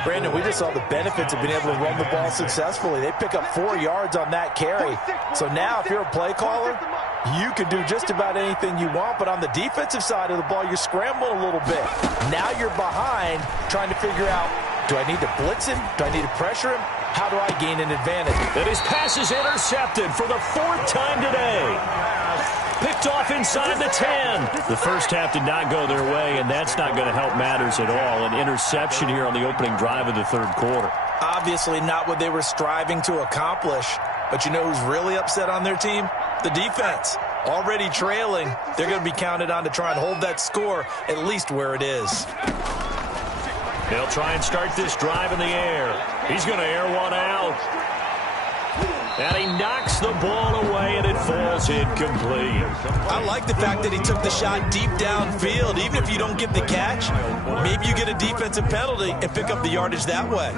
Brandon, we just saw the benefits of being able to run the ball successfully. They pick up 4 yards on that carry. So now if you're a play caller, you can do just about anything you want. But on the defensive side of the ball, you're scrambling a little bit. Now you're behind trying to figure out, do I need to blitz him? Do I need to pressure him? How do I gain an advantage? And his pass is intercepted for the 4th time today. Picked off inside the 10. The first half did not go their way, and that's not going to help matters at all. An interception here on the opening drive of the 3rd quarter. Obviously not what they were striving to accomplish. But you know who's really upset on their team? The defense. Already trailing. They're going to be counted on to try and hold that score at least where it is. They'll try and start this drive in the air. He's going to air one out. And he knocks the ball away, and it falls incomplete. I like the fact that he took the shot deep downfield. Even if you don't get the catch, maybe you get a defensive penalty and pick up the yardage that way.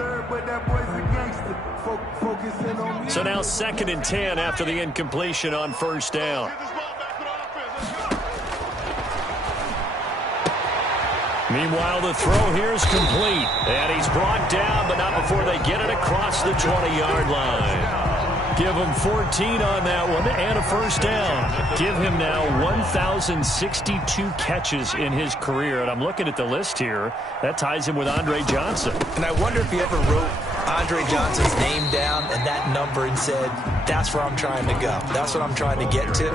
So now 2nd and 10 after the incompletion on first down. Meanwhile, the throw here is complete. And he's brought down, but not before they get it across the 20-yard line. Give him 14 on that one and a first down. Give him now 1,062 catches in his career. And I'm looking at the list here. That ties him with Andre Johnson. And I wonder if he ever wrote Andre Johnson's name down and that number and said, that's where I'm trying to go. That's what I'm trying to get to.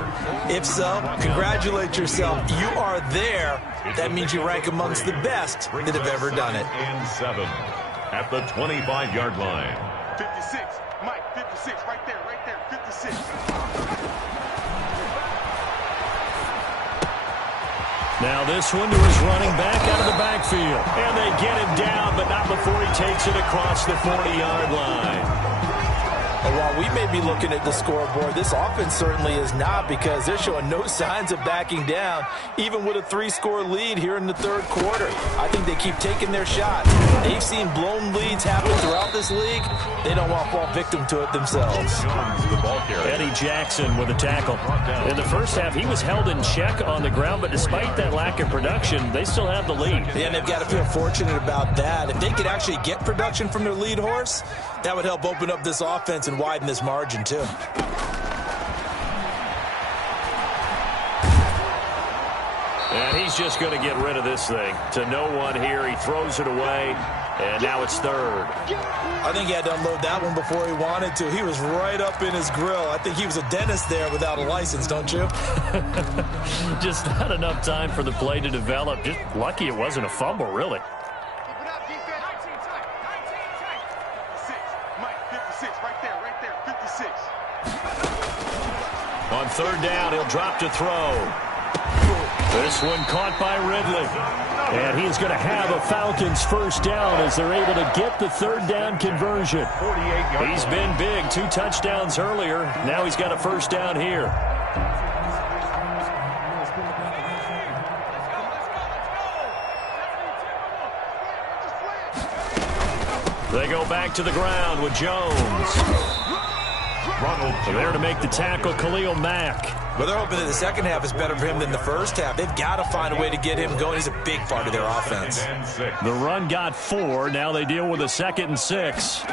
If so, congratulate yourself. You are there. That means you rank amongst the best that have ever done it. And 7 at the 25-yard line. 56. Mike 56. Right there. 56. Now this one to his running back out of the backfield. And they get him down, but not before he takes it across the 40-yard line. And while we may be looking at the scoreboard, this offense certainly is not, because they're showing no signs of backing down, even with a 3-score lead here in the 3rd quarter. I think they keep taking their shot. They've seen blown leads happen throughout this league. They don't want to fall victim to it themselves. Eddie Jackson with a tackle. In the first half, he was held in check on the ground, but despite that lack of production, they still have the lead. Yeah, and they've got to feel fortunate about that. If they could actually get production from their lead horse, that would help open up this offense and widen this margin too. And he's just going to get rid of this thing. To no one here. He throws it away, and now it's 3rd. I think he had to unload that one before he wanted to. He was right up in his grill. I think he was a dentist there without a license, don't you? Just not enough time for the play to develop. Just lucky it wasn't a fumble, really. On 3rd down, he'll drop to throw. This one caught by Ridley. And he's going to have a Falcons first down as they're able to get the 3rd down conversion. He's been big, 2 touchdowns earlier. Now he's got a first down here. They go back to the ground with Jones. There to make the tackle, Khalil Mack. But they're hoping that the second half is better for him than the first half. They've got to find a way to get him going. He's a big part of their offense. The run got 4. Now they deal with a 2nd and 6.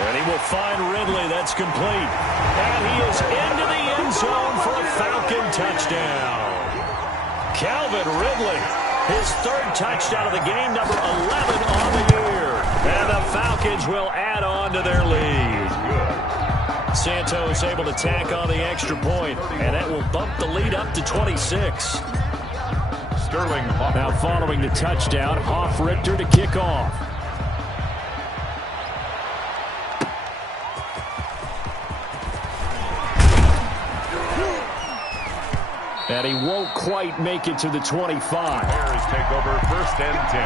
And he will find Ridley. That's complete. And he is into the end zone for a Falcon touchdown. Calvin Ridley, his 3rd touchdown of the game, number 11 on the year. And the Falcons will add on to their lead. Santos able to tack on the extra point, and that will bump the lead up to 26. Sterling now following the touchdown, Hoff-Richter to kick off. And he won't quite make it to the 25. Bears take over 1st and 10.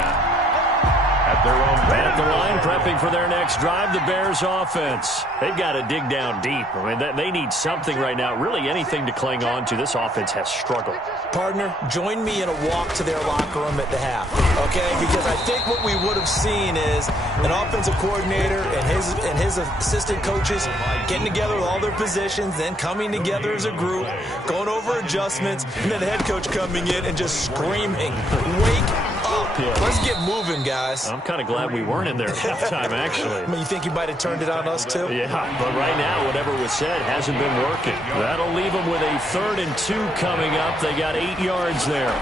At their own at the line, prepping for their next drive, the Bears offense. They've got to dig down deep. I mean, they need something right now, really anything to cling on to. This offense has struggled. Partner, join me in a walk to their locker room at the half, okay? Because I think what we would have seen is an offensive coordinator and his assistant coaches getting together with all their positions, then coming together as a group, going over adjustments, and then the head coach coming in and just screaming, "Wake up. Yeah. Let's get moving, guys." I'm kind of glad we weren't in there at halftime, actually. I mean, you think he might have turned it on us, too? Yeah, but right now, whatever was said hasn't been working. That'll leave them with a 3rd and 2 coming up. They got 8 yards there.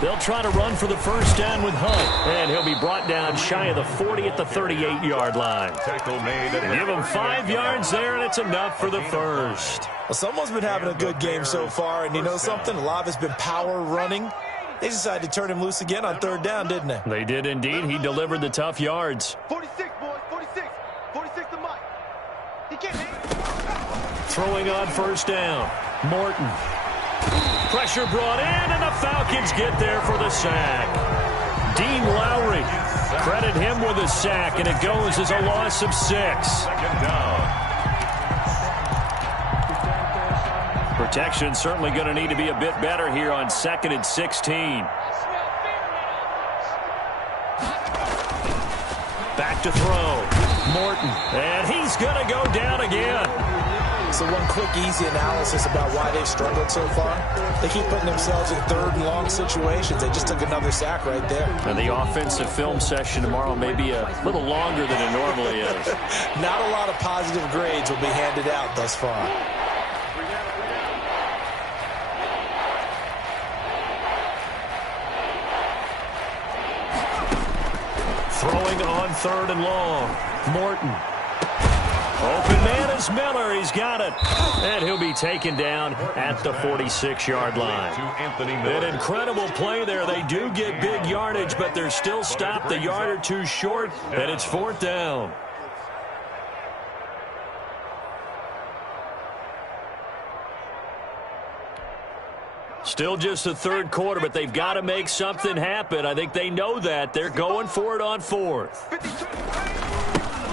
They'll try to run for the first down with Hunt, and he'll be brought down shy of the 40 at the 38-yard line. Give him 5 yards there, and it's enough for the first. Well, someone's been having a good game so far, and you know something? A lot of it's been power running. They decided to turn him loose again on 3rd down, didn't they? They did indeed. He delivered the tough yards. 46, boys, 46. 46 to Mike. He can't hit. Throwing on 1st down. Morton. Pressure brought in, and the Falcons get there for the sack. Dean Lowry. Credit him with a sack, and it goes as a loss of 6. 2nd down. Protection certainly going to need to be a bit better here on 2nd and 16. Back to throw. Morton. And he's going to go down again. So one quick, easy analysis about why they've struggled so far. They keep putting themselves in 3rd and long situations. They just took another sack right there. And the offensive film session tomorrow may be a little longer than it normally is. Not a lot of positive grades will be handed out thus far. Throwing on 3rd and long. Morton. Open man is Miller. He's got it. And he'll be taken down at the 46-yard line. An incredible play there. They do get big yardage, but they're still stopped a yard or 2 short, and it's 4th down. Still just the 3rd quarter, but they've got to make something happen. I think they know that. They're going for it on 4th.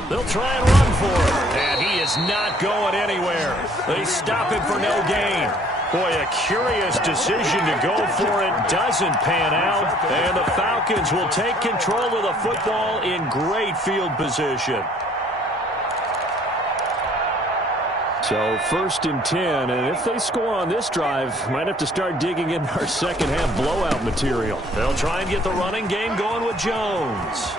They'll try and run for it. And he is not going anywhere. They stop him for no gain. Boy, a curious decision to go for it. Doesn't pan out. And the Falcons will take control of the football in great field position. So 1st and 10, and if they score on this drive, might have to start digging in our second half blowout material. They'll try and get the running game going with Jones.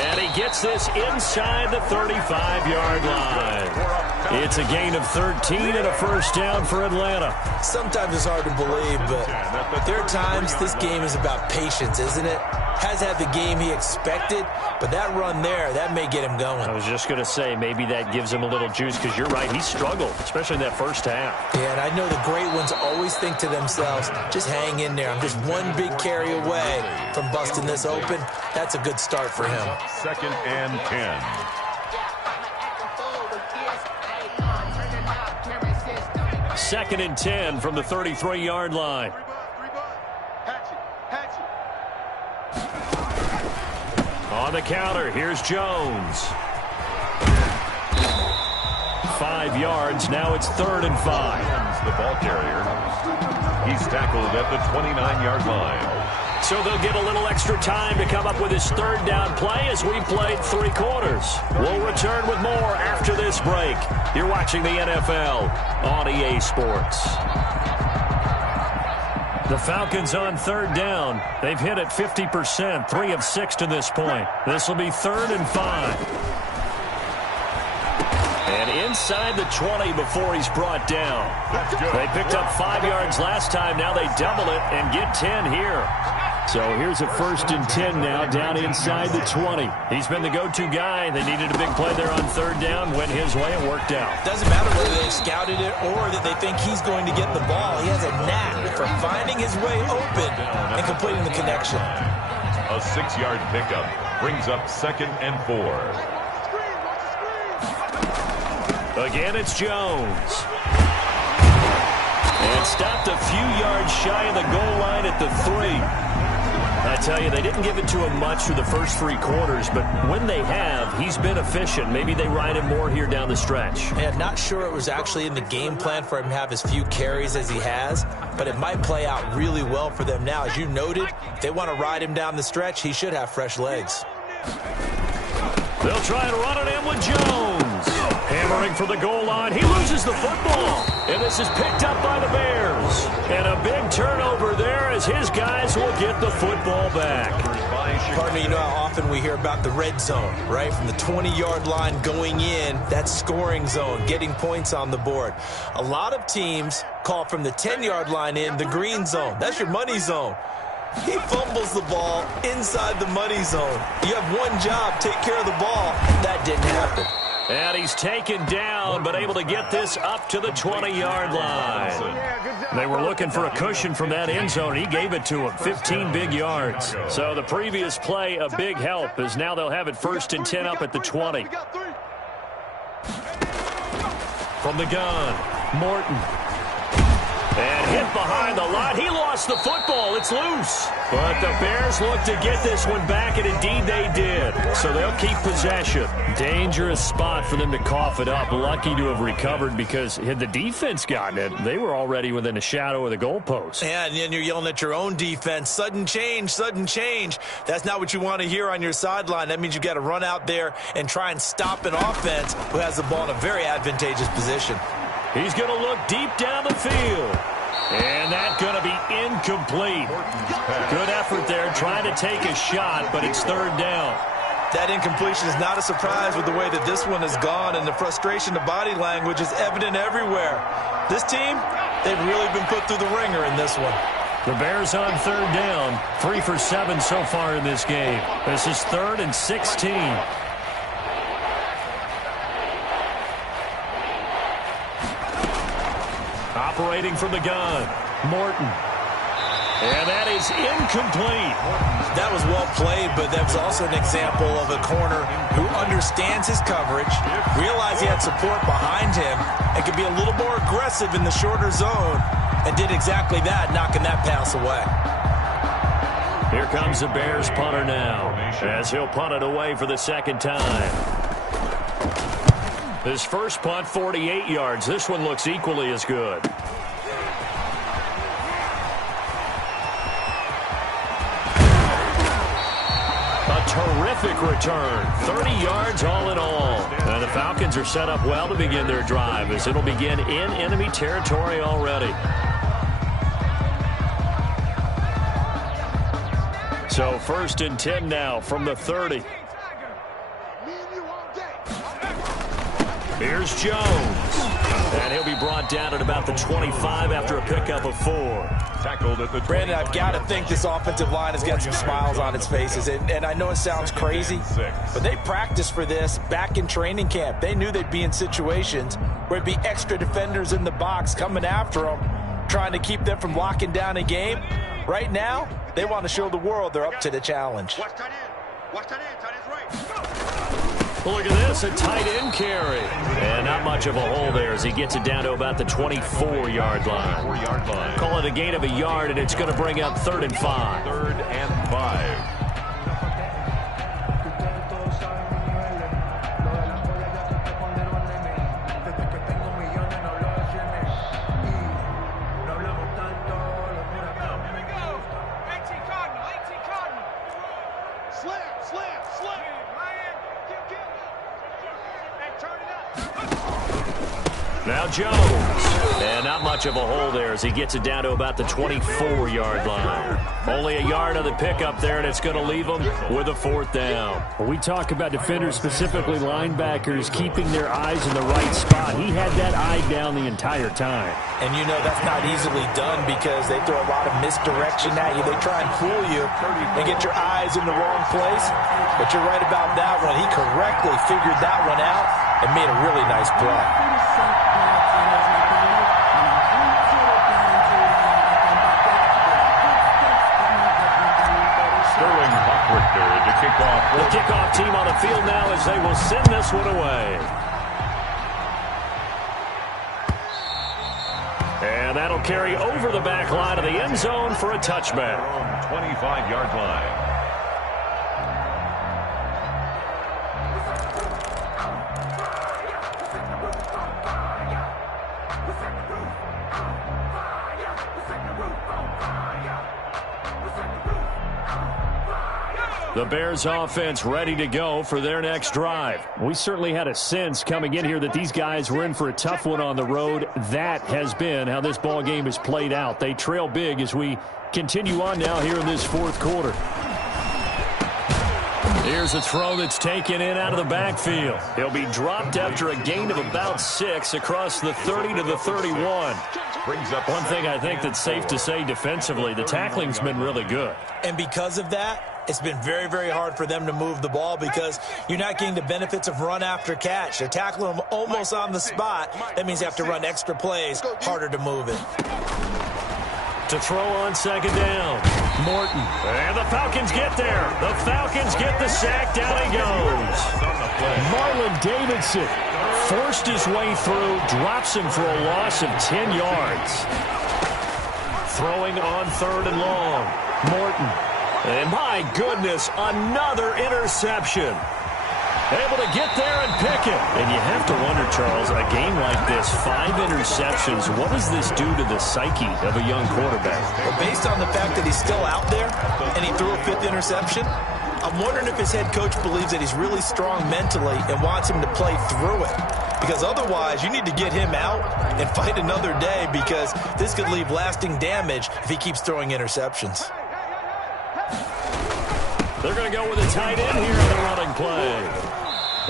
And he gets this inside the 35-yard line. It's a gain of 13 and a first down for Atlanta. Sometimes it's hard to believe, but there are times this game is about patience, isn't it? Has had the game he expected, but that run there, that may get him going. I was just going to say, maybe that gives him a little juice, because you're right, he struggled, especially in that first half. Yeah, and I know the great ones always think to themselves, just hang in there. I'm just one big carry away from busting this open. That's a good start for him. 2nd and 10. 2nd and 10 from the 33-yard line. On the counter, here's Jones. 5 yards, now it's 3rd and 5. The ball carrier. He's tackled at the 29-yard line. So they'll get a little extra time to come up with his 3rd down play as we played 3 quarters. We'll return with more after this break. You're watching the NFL on EA Sports. The Falcons on 3rd down. They've hit it 50%, 3 of 6 to this point. This will be 3rd and 5. And inside the 20 before he's brought down. They picked up 5 yards last time. Now they double it and get 10 here. So here's a 1st and 10 now down inside the 20. He's been the go-to guy. They needed a big play there on 3rd down. Went his way. It worked out. Doesn't matter whether they scouted it or that they think he's going to get the ball. He has a knack for finding his way open and completing the connection. A 6-yard pickup brings up 2nd and 4. Again, it's Jones. And stopped a few yards shy of the goal line at the 3. I tell you, they didn't give it to him much through the first 3 quarters, but when they have, he's been efficient. Maybe they ride him more here down the stretch. Yeah, not sure it was actually in the game plan for him to have as few carries as he has, but it might play out really well for them now. As you noted, if they want to ride him down the stretch, he should have fresh legs. They'll try and run it in with Jones. Hammering for the goal line. He loses the football. And this is picked up by the Bears. And a big turnover there as his guys will get the football back. Partner, you know how often we hear about the red zone, right? From the 20-yard line going in, that scoring zone, getting points on the board. A lot of teams call from the 10-yard line in the green zone. That's your money zone. He fumbles the ball inside the money zone. You have one job, take care of the ball. That didn't happen. And he's taken down, but able to get this up to the 20-yard line. They were looking for a cushion from that end zone. He gave it to him, 15 big yards. So the previous play, a big help, as now they'll have it 1st and 10 up at the 20. From the gun, Morton. And hit behind the line. He lost the football. It's loose. But the Bears look to get this one back, and indeed they did. So they'll keep possession. Dangerous spot for them to cough it up. Lucky to have recovered because had the defense gotten it, they were already within a shadow of the goalpost. Yeah, and then you're yelling at your own defense. Sudden change, sudden change. That's not what you want to hear on your sideline. That means you got to run out there and try and stop an offense who has the ball in a very advantageous position. He's going to look deep down the field. And that's going to be incomplete. Good effort there trying to take a shot, but it's 3rd down. That incompletion is not a surprise with the way that this one has gone, and the frustration, the body language is evident everywhere. This team, they've really been put through the ringer in this one. The Bears on 3rd down, 3 for 7 so far in this game. This is 3rd and 16. Operating from the gun, Morton. And that is incomplete. That was well played, but that was also an example of a corner who understands his coverage, realized he had support behind him, and could be a little more aggressive in the shorter zone, and did exactly that, knocking that pass away. Here comes the Bears punter now, as he'll punt it away for the 2nd time. His first punt, 48 yards. This one looks equally as good. A terrific return. 30 yards all in all. And the Falcons are set up well to begin their drive, as it'll begin in enemy territory already. So 1st and 10 now from the 30. Here's Jones. And he'll be brought down at about the 25 after a pickup of 4. Tackled at the 20. Brandon, I've got to think this offensive line has got some smiles on its faces. And I know it sounds crazy, but they practiced for this back in training camp. They knew they'd be in situations where it'd be extra defenders in the box coming after them, trying to keep them from locking down a game. Right now, they want to show the world they're up to the challenge. Watch that in. Watch that in. Tight end's right. Look at this, a tight end carry. And not much of a hole there as he gets it down to about the 24-yard line. Call it a gain of a yard, and it's going to bring up 3rd and 5. 3rd and 5. Now Jones. And not much of a hole there as he gets it down to about the 24-yard line. Only a yard of the pickup there, and it's going to leave them with a 4th down. When we talk about defenders, specifically linebackers, keeping their eyes in the right spot, he had that eye down the entire time. And you know that's not easily done because they throw a lot of misdirection at you. They try and fool you and get your eyes in the wrong place. But you're right about that one. He correctly figured that one out and made a really nice play. The kickoff team on the field now as they will send this one away. And that'll carry over the back line of the end zone for a touchback. 25-yard line. The Bears offense ready to go for their next drive. We certainly had a sense coming in here that these guys were in for a tough one on the road. That has been how this ball game has played out. They trail big as we continue on now here in this fourth quarter. Here's a throw that's taken in out of the backfield. He'll be dropped after a gain of about 6 across the 30 to the 31. One thing I think that's safe to say defensively, the tackling's been really good. And because of that, it's been very, very hard for them to move the ball because you're not getting the benefits of run after catch. They're tackling them almost on the spot. That means they have to run extra plays, harder to move it. To throw on second down, Morton. And the Falcons get there. The Falcons get the sack. Down he goes. Marlon Davidson forced his way through, drops him for a loss of 10 yards. Throwing on third and long, Morton. And my goodness, another interception. Able to get there and pick it. And you have to wonder, Charles, a game like this, 5 interceptions, what does this do to the psyche of a young quarterback? Well, based on the fact that he's still out there and he threw a 5th interception, I'm wondering if his head coach believes that he's really strong mentally and wants him to play through it. Because otherwise, you need to get him out and fight another day because this could leave lasting damage if he keeps throwing interceptions. They're going to go with a tight end here on the running play.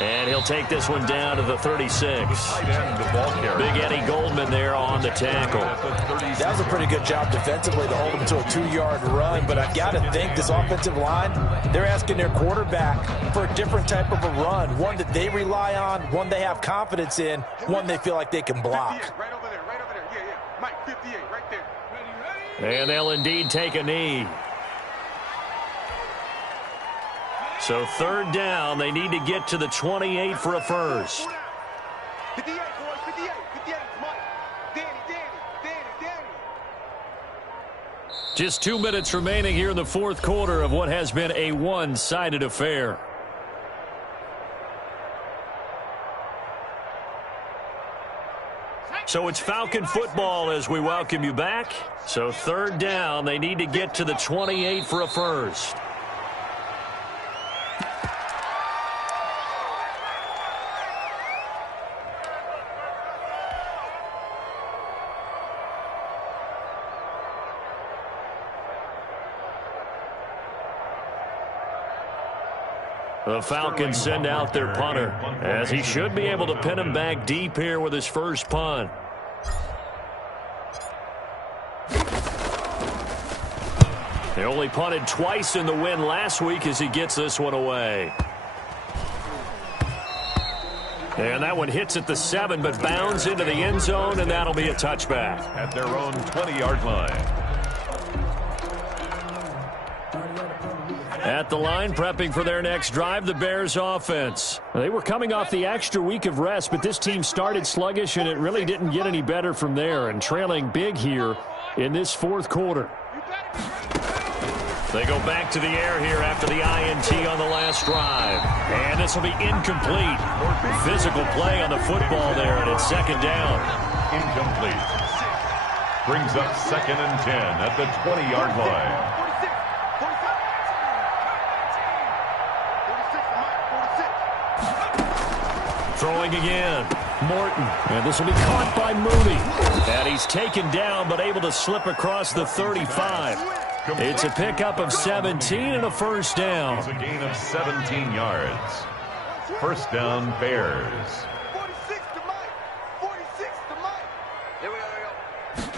And he'll take this one down to the 36. Big Eddie Goldman there on the tackle. That was a pretty good job defensively to hold him to a 2-yard run. But I've got to think this offensive line, they're asking their quarterback for a different type of a run. One that they rely on, one they have confidence in, one they feel like they can block. Right over there, right over there. Yeah, yeah. Mike, 58, right there. And they'll indeed take a knee. So third down, they need to get to the 28 for a first. 58, boys, 58, 58, Mike. Danny. Just 2 minutes remaining here in the fourth quarter of what has been a one-sided affair. So it's Falcon football as we welcome you back. So third down, they need to get to the 28 for a first. The Falcons send out their punter, as he should be able to pin him back deep here with his first punt. They only punted twice in the win last week as he gets this one away. And that one hits at the 7, but bounds into the end zone, and that'll be a touchback. At their own 20-yard line. At the line, prepping for their next drive, the Bears offense. They were coming off the extra week of rest, but this team started sluggish, and it really didn't get any better from there, and trailing big here in this fourth quarter. They go back to the air here after the INT on the last drive. And this will be incomplete. Physical play on the football there, and it's second down. Incomplete. Brings up 2nd and 10 at the 20-yard line. Throwing again, Morton. And this will be caught by Mooney. And he's taken down, but able to slip across the 35. It's a pickup of 17 and a first down. It's a gain of 17 yards. First down, Bears. 46 to Mike. 46 to Mike. Here we go.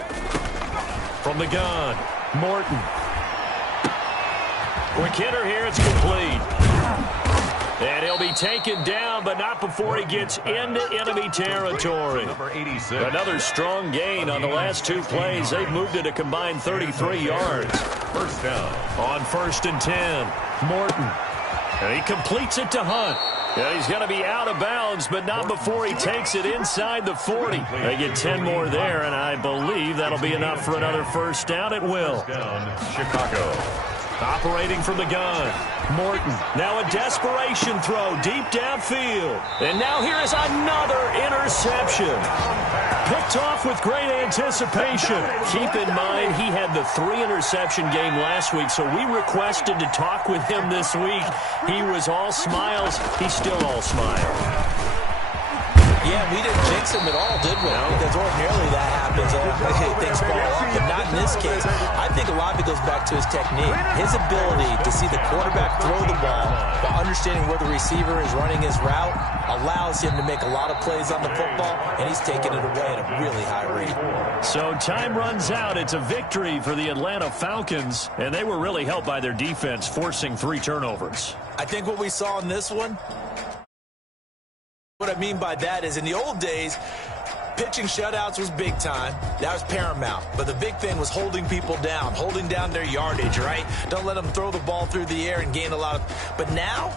From the gun, Morton. Quick hitter here, it's complete. And he'll be taken down, but not before he gets into enemy territory. Number 86. Another strong gain on the last 2 plays. They've moved it a combined 33 yards. First down. On 1st and 10, Morton. And he completes it to Hunt. And he's going to be out of bounds, but not before he takes it inside the 40. They get 10 more there, and I believe that'll be enough for another first down at will. Chicago. Operating from the gun, Morton. Now a desperation throw deep downfield. And now here is another interception. Picked off with great anticipation. Keep in mind he had the 3-interception game last week, so we requested to talk with him this week. He was all smiles. He's still all smiles. Yeah, we didn't jinx him at all, did we? No. Because ordinarily that happens. Things fall off, but not in this case. I think a lot of it goes back to his technique. His ability to see the quarterback throw the ball while understanding where the receiver is running his route allows him to make a lot of plays on the football, and he's taking it away at a really high rate. So time runs out. It's a victory for the Atlanta Falcons, and they were really helped by their defense, forcing 3 turnovers. I think what we saw in this one, what I mean by that is in the old days, pitching shutouts was big time. That was paramount. But the big thing was holding people down, holding down their yardage, right? Don't let them throw the ball through the air and gain a lot of... But now,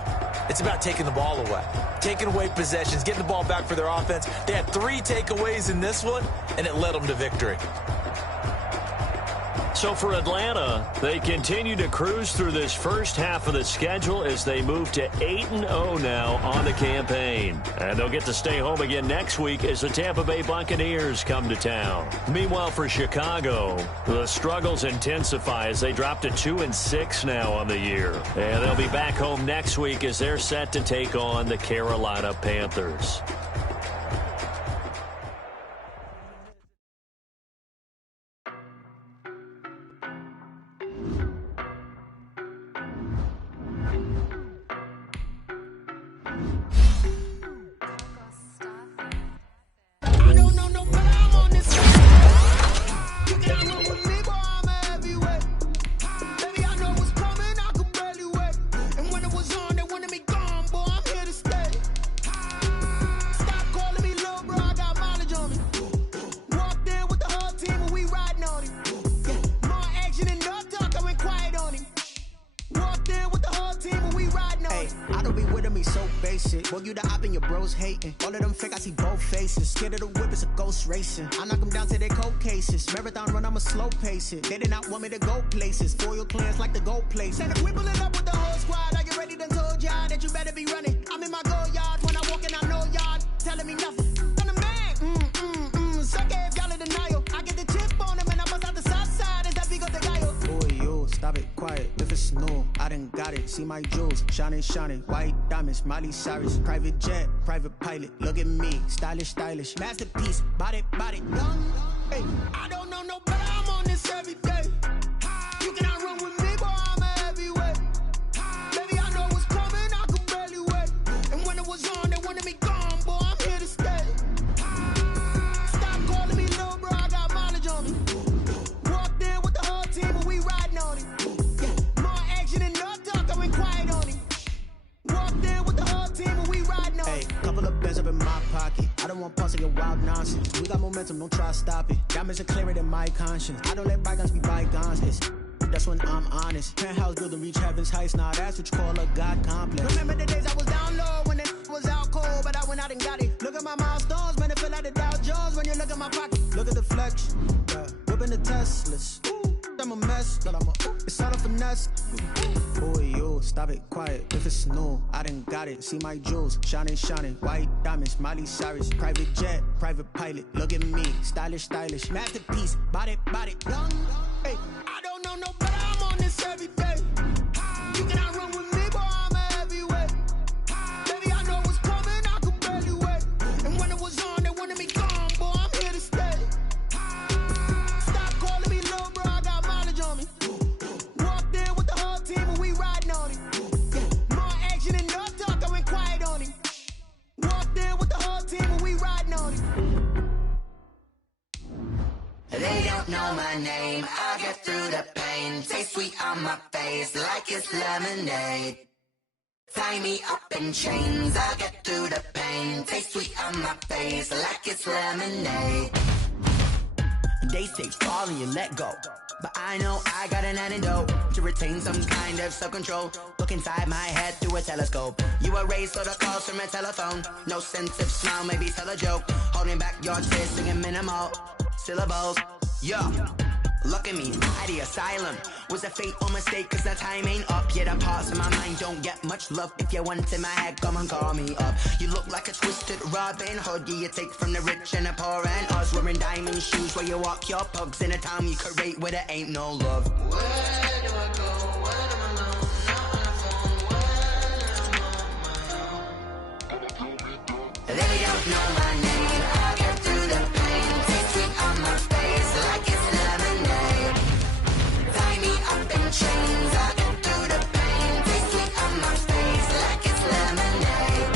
it's about taking the ball away. Taking away possessions, getting the ball back for their offense. They had 3 takeaways in this one, and it led them to victory. So for Atlanta, they continue to cruise through this first half of the schedule as they move to 8-0 now on the campaign. And they'll get to stay home again next week as the Tampa Bay Buccaneers come to town. Meanwhile, for Chicago, the struggles intensify as they drop to 2-6 now on the year. And they'll be back home next week as they're set to take on the Carolina Panthers. Racing. I knock them down to their cold cases. Marathon run, I'ma slow pace it. They did not want me to go places. Foil plans like the gold place. And if we pulling up with the whole squad, I get ready to told y'all that you better be running. I'm in my go yard. When I walk in, I know y'all telling me nothing. I'm the man. Suck it if y'all in denial. I get the chip on them and I bust out the south side. Is that big of the guy? Boy, yo, stop it, quiet. If it's new, I done got it. See my jewels, shining, white diamonds, Miley Cyrus, private jet, private pilot. Look at me, stylish, masterpiece, body, young. Hey, I don't know no better. I'm on this every day. You cannot run with me, boy. I'm a heavyweight. Baby, I know what's coming. I could barely wait. And when it was on, they wanted me gone, boy. I'm here to stay. Stop calling me little bro. I got mileage on me. Walked in with the whole team, and we riding on it. More action and no talk. I went quiet on it. Walked in with the whole team, and we riding on it. Couple of bands up in my pocket. I don't want pulse of your wild nonsense. We got momentum, don't try to stop it. Diamonds are clearer than my conscience. I don't let bygones be bygones. That's when I'm honest. Penthouse building reach heaven's heights. Now that's what you call a God complex. Remember the days I was down low when it was out cold, but I went out and got it. Look at my milestones, man, it feel like the Dow Jones when you look at my pocket. Look at the flex, whipping the Teslas. I'm a mess, but it's all a finesse. Boy, yo, stop it, quiet. If it's new, I done got it. See my jewels, shining, white diamonds, Miley Cyrus, private jet, private pilot. Look at me, stylish, masterpiece, body, young. Hey, I don't know no better. I'm on this every day. You cannot run with me, boy. I'm a heavyweight. Baby, I know what's coming. I could barely wait. And when it was on, they wanted me gone, boy. I'm here to stay. Stop calling me little bro. I got mileage on me. Walked in with the whole team, and we riding on it. More action and no talk. I went quiet on it. Walked in with the whole team, and we riding on it. They don't know my name, I get through the pain. Taste sweet on my face like it's lemonade. Tie me up in chains, I get through the pain. Taste sweet on my face like it's lemonade. They say fall and you let go, but I know I got an antidote to retain some kind of self-control. Look inside my head through a telescope. You erase all the calls from a telephone. No sense of smile, maybe tell a joke. Holding back your tears, singing minimal syllables. Yeah, look at me, at the asylum. Was a fate or mistake, cause the time ain't up. Yet the parts of my mind don't get much love. If you want in my head, come and call me up. You look like a twisted Robin Hood. Yeah, you take from the rich and the poor and us. Wearing diamond shoes where you walk your pugs in a town you create where there ain't no love. Where do I go? When I'm alone? Not on the phone. When I'm on my own. They don't know my name. I get through the pain. Taste sweet on my face like it's lemonade. Tie me up in chains. I get through the pain. Taste sweet on my face like it's lemonade.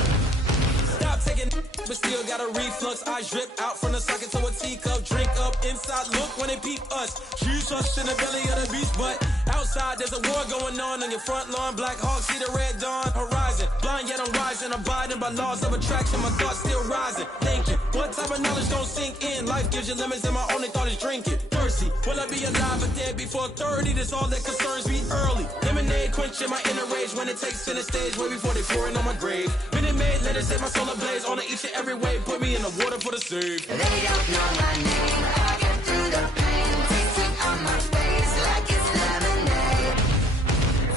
Stop taking, but still got a reflux. I drip out from the socket to a teacup. Drink up inside. Look when they peep us. Choose us in the belly of the beast, but outside there's a war going on your front lawn. Black Hawk, see the red dawn horizon. Blind yet I'm rising, abiding by laws of attraction. My thoughts still rising. Thinking, what type of knowledge don't sink in? Life gives you limits, and my only thought is drinking. Thirsty, will I be alive or dead before 30? That's all that concerns me early. Lemonade quenching my inner rage when it takes center stage, way before they pour it on my grave. Minute Maid, let it set my soul ablaze. On each and every way, put me in the water for the save. They don't know my name. I get through the pain. Taste sweet on my face like it's lemonade.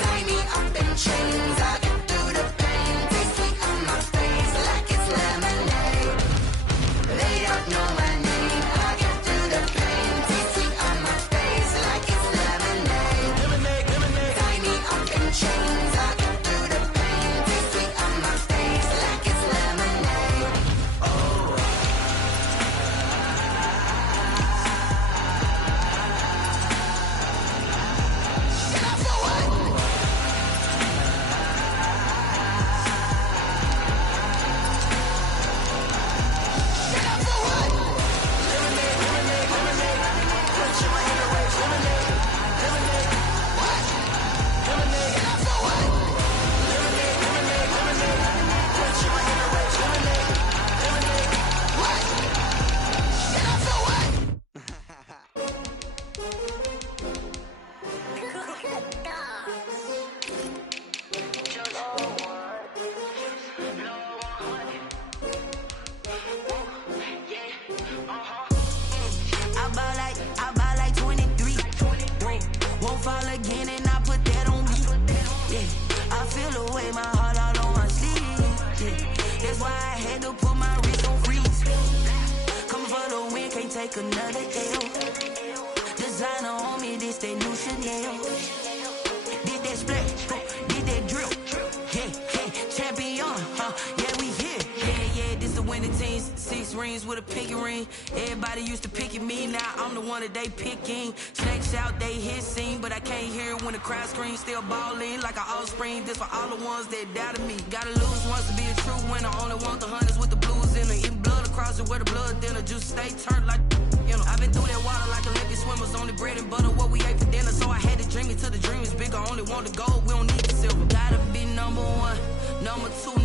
Tie me up in chains. I get through the pain. Taste sweet on my face like it's lemonade. They don't know my name. I get through the pain. Taste sweet on my face like it's lemonade. Lemonade, lemonade. Tie me up in chains. I get through the pain. Taste sweet on my face like it's lemonade. Oh. I ball like 23. Won't fall again and I put that on me. Yeah, I feel the way my heart all on my sleeve. Yeah, that's why I had to put my wrist on freeze. Coming for the win, can't take another L. Designer on me, this that new Chanel. Did that splash, did that drill. Yeah, champion, yeah, we here. Yeah, this the winning teams. 6 rings with a pinky ring. Everybody used to picking me, now I'm the one that they picking. Snakes out, they hit scene, but I can't hear it when the crowd screams. Still balling like an offspring. This for all the ones that doubted me. Gotta lose once to be a true winner. Only want the hunters with the blues in it. Eating blood across it where the blood dinner. Juice stay turned like, you know. I've been through that water like Olympic swimmers. Only bread and butter, what we ate for dinner. So I had to dream it till the dream is bigger. Only want the gold, we don't need the silver. Gotta be number 1, number 2.